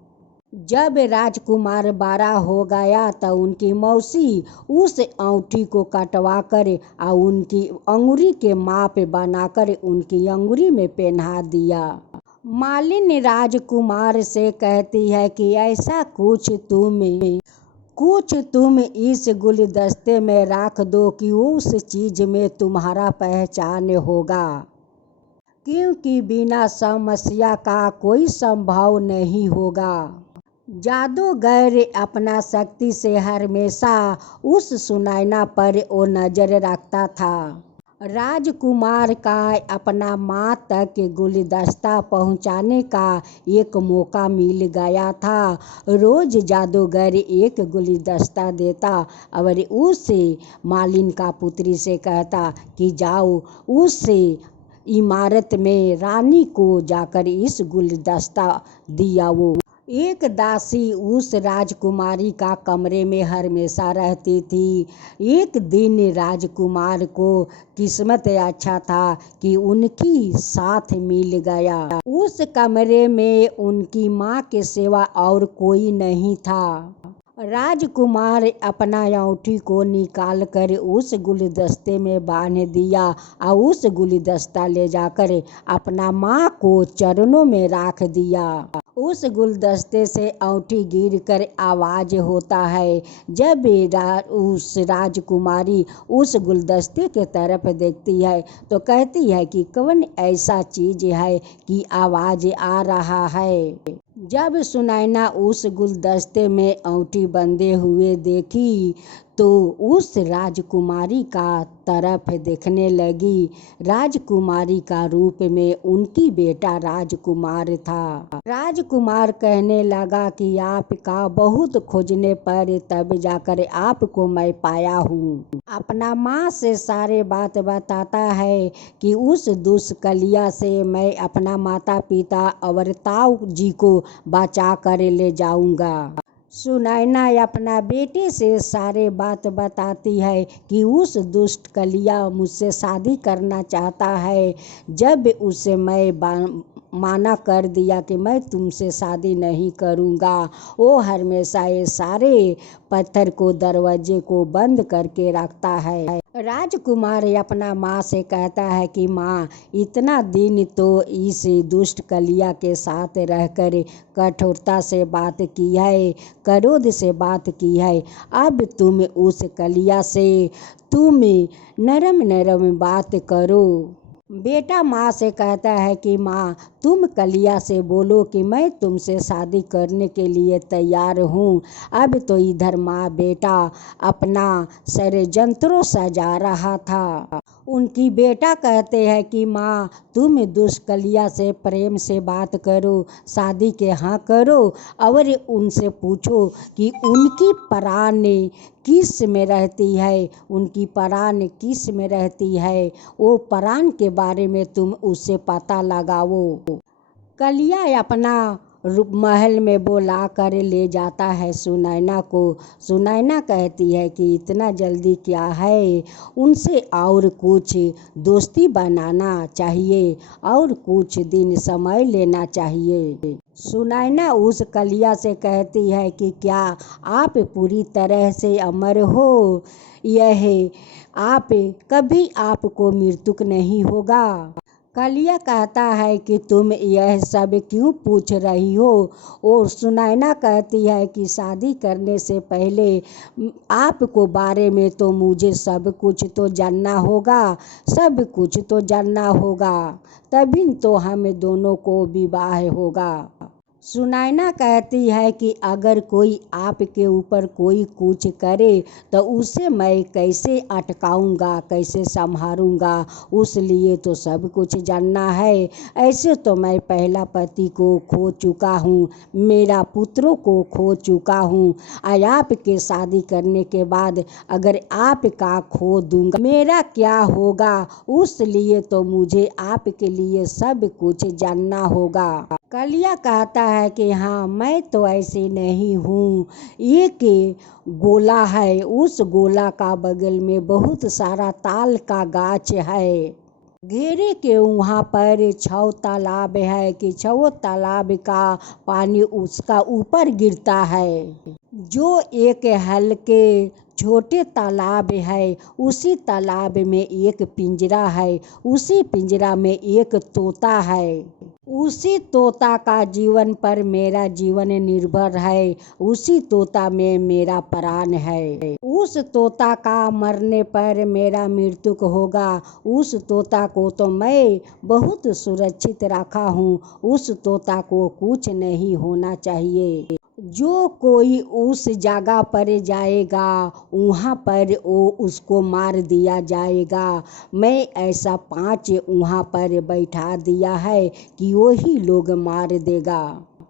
जब राजकुमार बड़ा हो गया तो उनकी मौसी उस अंगूठी को कटवा कर और उनकी अंगुली के माप बनाकर उनकी अंगुली में पहना दिया। मालिन राजकुमार से कहती है कि ऐसा कुछ तुम इस गुलदस्ते में रख दो कि उस चीज में तुम्हारा पहचान होगा, क्योंकि बिना समस्या का कोई संभव नहीं होगा। जादूगर अपना शक्ति से हमेशा उस सुनैना पर वो नजर रखता था। राजकुमार का अपना माँ तक गुलदस्ता पहुँचाने का एक मौका मिल गया था। रोज जादूगर एक गुलदस्ता देता और उस मालिन का पुत्री से कहता कि जाओ उस इमारत में रानी को जाकर इस गुलदस्ता दिया। वो एक दासी उस राजकुमारी का कमरे में हमेशा रहती थी। एक दिन राजकुमार को किस्मत अच्छा था कि उनकी साथ मिल गया। उस कमरे में उनकी माँ के सिवा और कोई नहीं था। राजकुमार अपना अंगूठी को निकाल कर उस गुलदस्ते में बांध दिया और उस गुलदस्ता ले जाकर अपना माँ को चरणों में रख दिया। उस गुलदस्ते से अंगूठी गिरकर आवाज होता है। जब उस राजकुमारी उस गुलदस्ते के तरफ देखती है तो कहती है कि कौन ऐसा चीज है कि आवाज आ रहा है। जब सुनैना उस गुलदस्ते में अंगूठी बंधे हुए देखी तो उस राजकुमारी का तरफ देखने लगी। राजकुमारी का रूप में उनकी बेटा राजकुमार था। राजकुमार कहने लगा कि आपका बहुत खोजने पर तब जाकर आपको मैं पाया हूँ। अपना माँ से सारे बात बताता है कि उस दुष्कलिया से मैं अपना माता पिता और ताऊ जी को बचा कर ले जाऊंगा। सुनैना अपना बेटे से सारे बात बताती है कि उस दुष्ट कलिया मुझसे शादी करना चाहता है। जब उसे मैं माना कर दिया कि मैं तुमसे शादी नहीं करूँगा, वो हमेशा ये सारे पत्थर को दरवाजे को बंद करके रखता है। राजकुमार अपना माँ से कहता है कि माँ, इतना दिन तो इस दुष्ट कलिया के साथ रहकर कठोरता से बात की है, क्रोध से बात की है। अब तुम उस कलिया से तुम नरम नरम बात करो। बेटा माँ से कहता है कि माँ, तुम कलिया से बोलो कि मैं तुमसे शादी करने के लिए तैयार हूँ। अब तो इधर माँ बेटा अपना षड्यंत्रों सजा रहा था। उनकी बेटा कहते हैं कि माँ, तुम दुष्कलिया से प्रेम से बात करो, शादी के हाँ करो और उनसे पूछो कि उनकी प्राण किस में रहती है, उनकी प्राण किस में रहती है, वो प्राण के बारे में तुम उससे पता लगाओ। कलिया अपना महल में बुला कर ले जाता है सुनैना को। सुनैना कहती है कि इतना जल्दी क्या है, उनसे और कुछ दोस्ती बनाना चाहिए और कुछ दिन समय लेना चाहिए। सुनैना उस कलिया से कहती है कि क्या आप पूरी तरह से अमर हो, यह आप कभी आपको मृत्यु नहीं होगा। कलिया कहता है कि तुम यह सब क्यों पूछ रही हो। और सुनैना कहती है कि शादी करने से पहले आपको बारे में तो मुझे सब कुछ तो जानना होगा, सब कुछ तो जानना होगा, तभी तो हम दोनों को विवाह होगा। सुनैना कहती है कि अगर कोई आपके ऊपर कोई कुछ करे तो उसे मैं कैसे अटकाऊंगा, कैसे संभालूंगा, उस लिए तो सब कुछ जानना है। ऐसे तो मैं पहला पति को खो चुका हूँ, मेरा पुत्रों को खो चुका हूँ, और आपके शादी करने के बाद अगर आपका खो दूंगा मेरा क्या होगा, उस लिए तो मुझे आपके लिए सब कुछ जानना होगा। कलिया कहता है कि हाँ, मैं तो ऐसी नहीं हूँ। एक गोला है, उस गोला का बगल में बहुत सारा ताल का गाछ है। घेरे के वहाँ पर 6 तालाब है कि 6 तालाब का पानी उसका ऊपर गिरता है। जो एक हल्के छोटे तालाब है, उसी तालाब में एक पिंजरा है, उसी पिंजरा में एक तोता है। उसी तोता का जीवन पर मेरा जीवन निर्भर है, उसी तोता में मेरा प्राण है। उस तोता का मरने पर मेरा मृत्यु होगा। उस तोता को तो मैं बहुत सुरक्षित रखा हूँ, उस तोता को कुछ नहीं होना चाहिए। जो कोई उस जगह पर जाएगा वहाँ पर वो उसको मार दिया जाएगा। मैं ऐसा 5 वहाँ पर बैठा दिया है कि वही लोग मार देगा।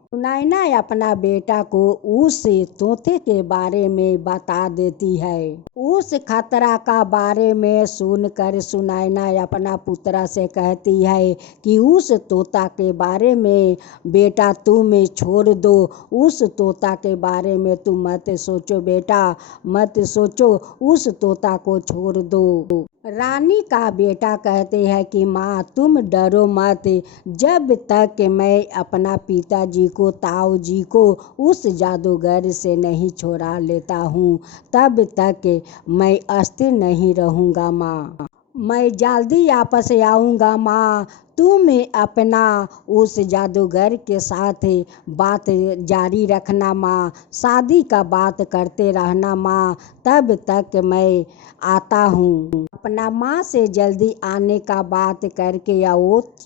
सुनैना अपना बेटा को उस तोते के बारे में बता देती है। उस खतरा का बारे में सुनकर सुनैना अपना पुत्रा से कहती है कि उस तोता के बारे में बेटा तुम छोड़ दो, उस तोता के बारे में तुम मत सोचो बेटा, मत सोचो, उस तोता को छोड़ दो। रानी का बेटा कहते हैं कि माँ तुम डरो मत, जब तक मैं अपना पिताजी को ताऊ जी को उस जादूगर से नहीं छुड़ा लेता हूँ तब तक मैं अस्थिर नहीं रहूँगा माँ। मैं जल्दी वापस आऊँगा माँ। तुम अपना उस जादूगर के साथ बात जारी रखना माँ, शादी का बात करते रहना माँ, तब तक मैं आता हूँ। अपना माँ से जल्दी आने का बात करके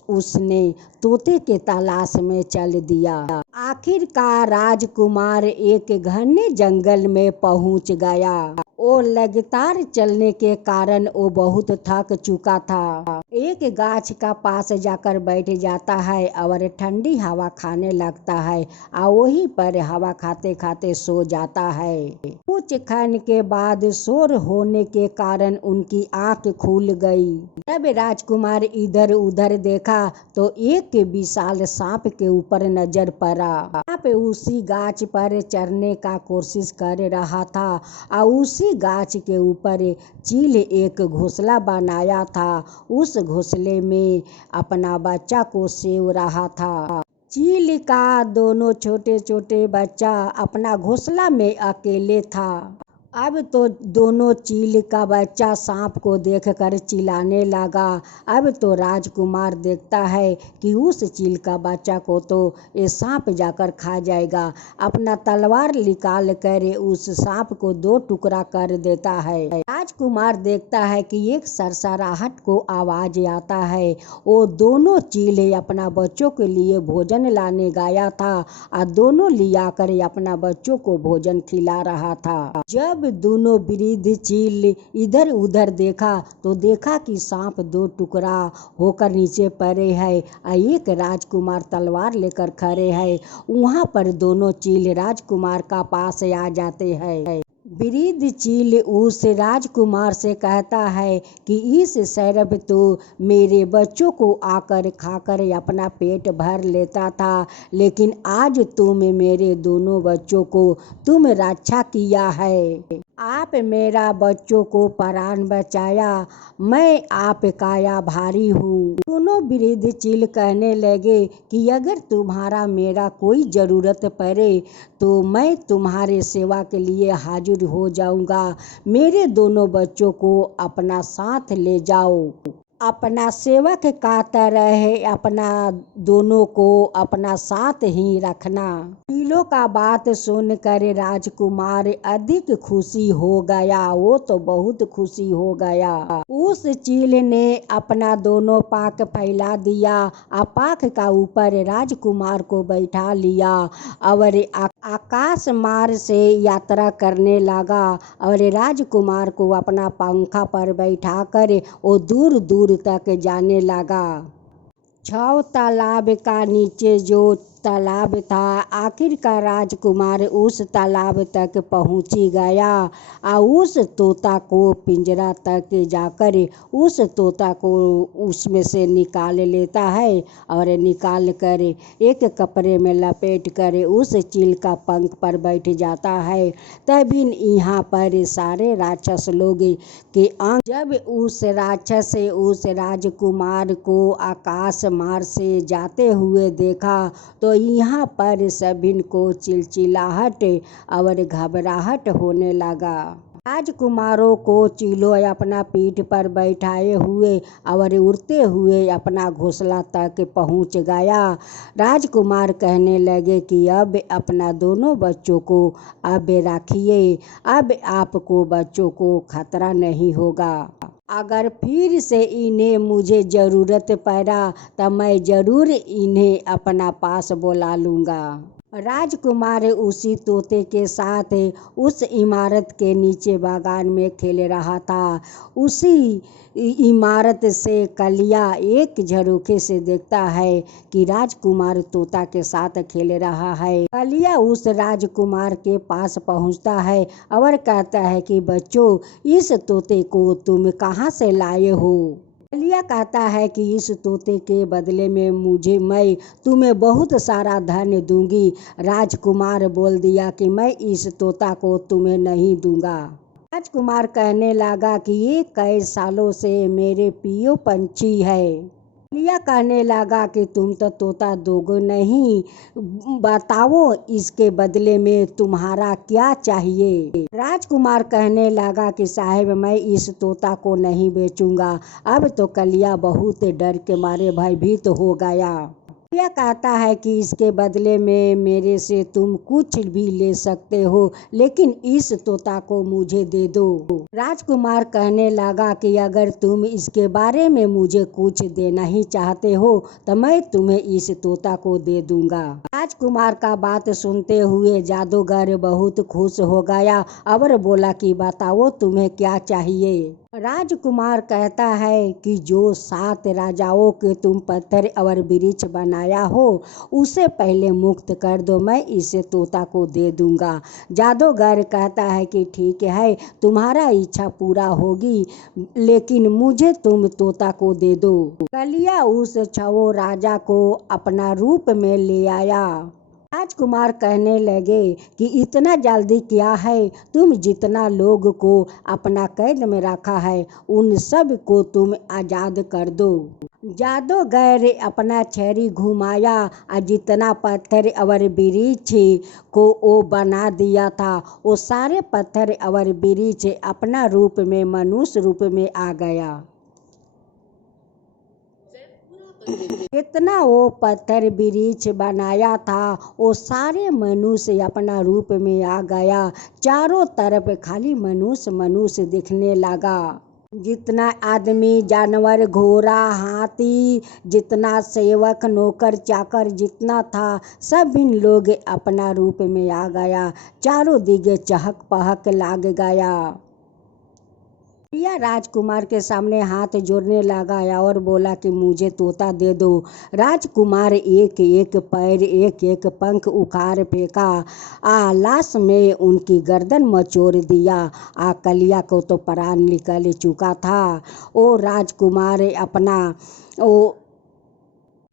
उसने तोते के तलाश में चल दिया। आखिरकार राजकुमार एक घने जंगल में पहुंच गया। वो लगातार चलने के कारण वो बहुत थक चुका था। एक गाछ का पास जाकर बैठ जाता है और ठंडी हवा खाने लगता है और वहीं पर हवा खाते खाते सो जाता है। कुछ क्षण के बाद शोर होने के कारण उनकी आंख खुल गई। जब राजकुमार इधर उधर देखा तो एक विशाल सांप के ऊपर नजर पड़ा। सांप उसी गाछ पर चढ़ने का कोशिश कर रहा था और उसी गाछ के ऊपर चील एक घोंसला बनाया था। उस घोंसले में अपना बच्चा को सेव रहा था। चील का दोनों छोटे छोटे बच्चा अपना घोंसला में अकेले था। अब तो दोनों चील का बच्चा सांप को देखकर चिल्लाने लगा। अब तो राजकुमार देखता है कि उस चील का बच्चा को तो ये सांप जाकर खा जाएगा। अपना तलवार निकाल कर उस सांप को 2 टुकड़ा कर देता है। राजकुमार देखता है कि एक सरसराहट को आवाज आता है। वो दोनों चील अपना बच्चों के लिए भोजन लाने गया था और दोनों लिया कर अपना बच्चों को भोजन खिला रहा था। जब दोनों वृद्ध चील इधर उधर देखा तो देखा कि सांप 2 टुकड़ा होकर नीचे पड़े है और एक राजकुमार तलवार लेकर खड़े है। वहाँ पर दोनों चील राजकुमार का पास आ जाते हैं। वृद्ध चील उस राजकुमार से कहता है कि इस सरब तो मेरे बच्चों को आकर खाकर अपना पेट भर लेता था, लेकिन आज तुम मेरे दोनों बच्चों को तुम रक्षा किया है। आप मेरा बच्चों को प्राण बचाया, मैं आपका आभारी हूँ। दोनों वृद्ध चील कहने लगे कि अगर तुम्हारा मेरा कोई ज़रूरत पड़े तो मैं तुम्हारे सेवा के लिए हाजिर हो जाऊंगा। मेरे दोनों बच्चों को अपना साथ ले जाओ। अपना सेवक का तरह अपना दोनों को अपना साथ ही रखना। चीलों का बात सुनकर राजकुमार अधिक खुशी हो गया। वो तो बहुत खुशी हो गया। उस चील ने अपना दोनों पाँख फैला दिया और पाँख का ऊपर राजकुमार को बैठा लिया और आकाश मार्ग से यात्रा करने लगा और राजकुमार को अपना पंखा पर बैठाकर वो दूर दूर तक जाने लगा। 6 तालाब का नीचे जो तालाब था, आखिरकार राजकुमार उस तालाब तक पहुंची गया और उस तोता को पिंजरा तक जाकर उस तोता को उसमें से निकाल लेता है और निकाल कर एक कपड़े में लपेट कर उस चील का पंख पर बैठ जाता है। तभी यहाँ पर सारे राक्षस लोग के अंग जब उस राक्षस से उस राजकुमार को आकाश मार्ग से जाते हुए देखा तो यहाँ पर सभी को चिलचिलाहट और घबराहट होने लगा। राजकुमारों को चीलों अपना पीठ पर बैठाए हुए और उड़ते हुए अपना घोंसला तक पहुँच गया। राजकुमार कहने लगे कि अब अपना दोनों बच्चों को अब रखिए, अब आपको बच्चों को खतरा नहीं होगा। अगर फिर से इन्हें मुझे ज़रूरत पड़ा तो मैं ज़रूर इन्हें अपना पास बुला लूँगा। राजकुमार उसी तोते के साथ उस इमारत के नीचे बागान में खेल रहा था। उसी इमारत से कलिया एक झरोखे से देखता है कि राजकुमार तोता के साथ खेल रहा है। कलिया उस राजकुमार के पास पहुंचता है और कहता है कि बच्चों, इस तोते को तुम कहाँ से लाए हो? कलिया कहता है कि इस तोते के बदले में मैं तुम्हें बहुत सारा धन दूंगी। राजकुमार बोल दिया कि मैं इस तोता को तुम्हें नहीं दूंगा। राजकुमार कहने लगा कि ये कई सालों से मेरे प्रिय पंछी है। कलिया कहने लगा कि तुम तो तोता दोगे नहीं, बताओ इसके बदले में तुम्हारा क्या चाहिए? राजकुमार कहने लगा कि साहब, मैं इस तोता को नहीं बेचूंगा। अब तो कलिया बहुत डर के मारे भयभीत हो गया। कलिया कहता है कि इसके बदले में मेरे से तुम कुछ भी ले सकते हो, लेकिन इस तोता को मुझे दे दो। राजकुमार कहने लगा कि अगर तुम इसके बारे में मुझे कुछ देना ही चाहते हो तो मैं तुम्हें इस तोता को दे दूंगा। राजकुमार का बात सुनते हुए जादूगर बहुत खुश हो गया और बोला कि बताओ तुम्हें क्या चाहिए? राजकुमार कहता है कि जो 7 राजाओं के तुम पत्थर और वृक्ष बनाया हो उसे पहले मुक्त कर दो, मैं इसे तोता को दे दूंगा। जादूगर कहता है कि ठीक है, तुम्हारा इच्छा पूरा होगी, लेकिन मुझे तुम तोता को दे दो। कलिया उस 6 राजा को अपना रूप में ले आया। राजकुमार कहने लगे कि इतना जल्दी क्या है, तुम जितना लोग को अपना कैद में रखा है उन सब को तुम आजाद कर दो। जादूगर अपना छड़ी घुमाया और जितना पत्थर और वृक्ष को वो बना दिया था वो सारे पत्थर और वृक्ष अपना रूप में मनुष्य रूप में आ गया। जितना वो पत्थर वृक्ष बनाया था वो सारे मनुष्य अपना रूप में आ गया। चारों तरफ खाली मनुष्य मनुष्य दिखने लगा। जितना आदमी, जानवर, घोड़ा, हाथी, जितना सेवक, नौकर, चाकर जितना था सब इन लोग अपना रूप में आ गया। चारों दिगे चहक पहक लाग गया। कलिया राजकुमार के सामने हाथ जोड़ने लगा और बोला कि मुझे तोता दे दो। राजकुमार एक एक पैर, एक एक पंख उखाड़ फेंका। लाश में उनकी गर्दन मचोड़ दिया। कलिया को तो प्राण निकल चुका था। वो राजकुमार अपना वो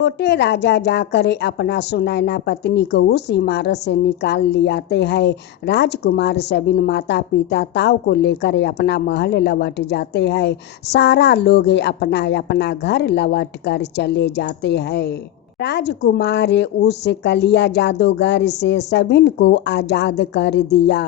छोटे राजा जाकर अपना सुनैना पत्नी को उस इमारत से निकाल लियाते हैं। राजकुमार सभी माता पिता ताऊ को लेकर अपना महल लौट जाते हैं। सारा लोग अपना अपना घर लौट कर चले जाते हैं। राजकुमार उस कलिया जादूगर से सभी को आजाद कर दिया।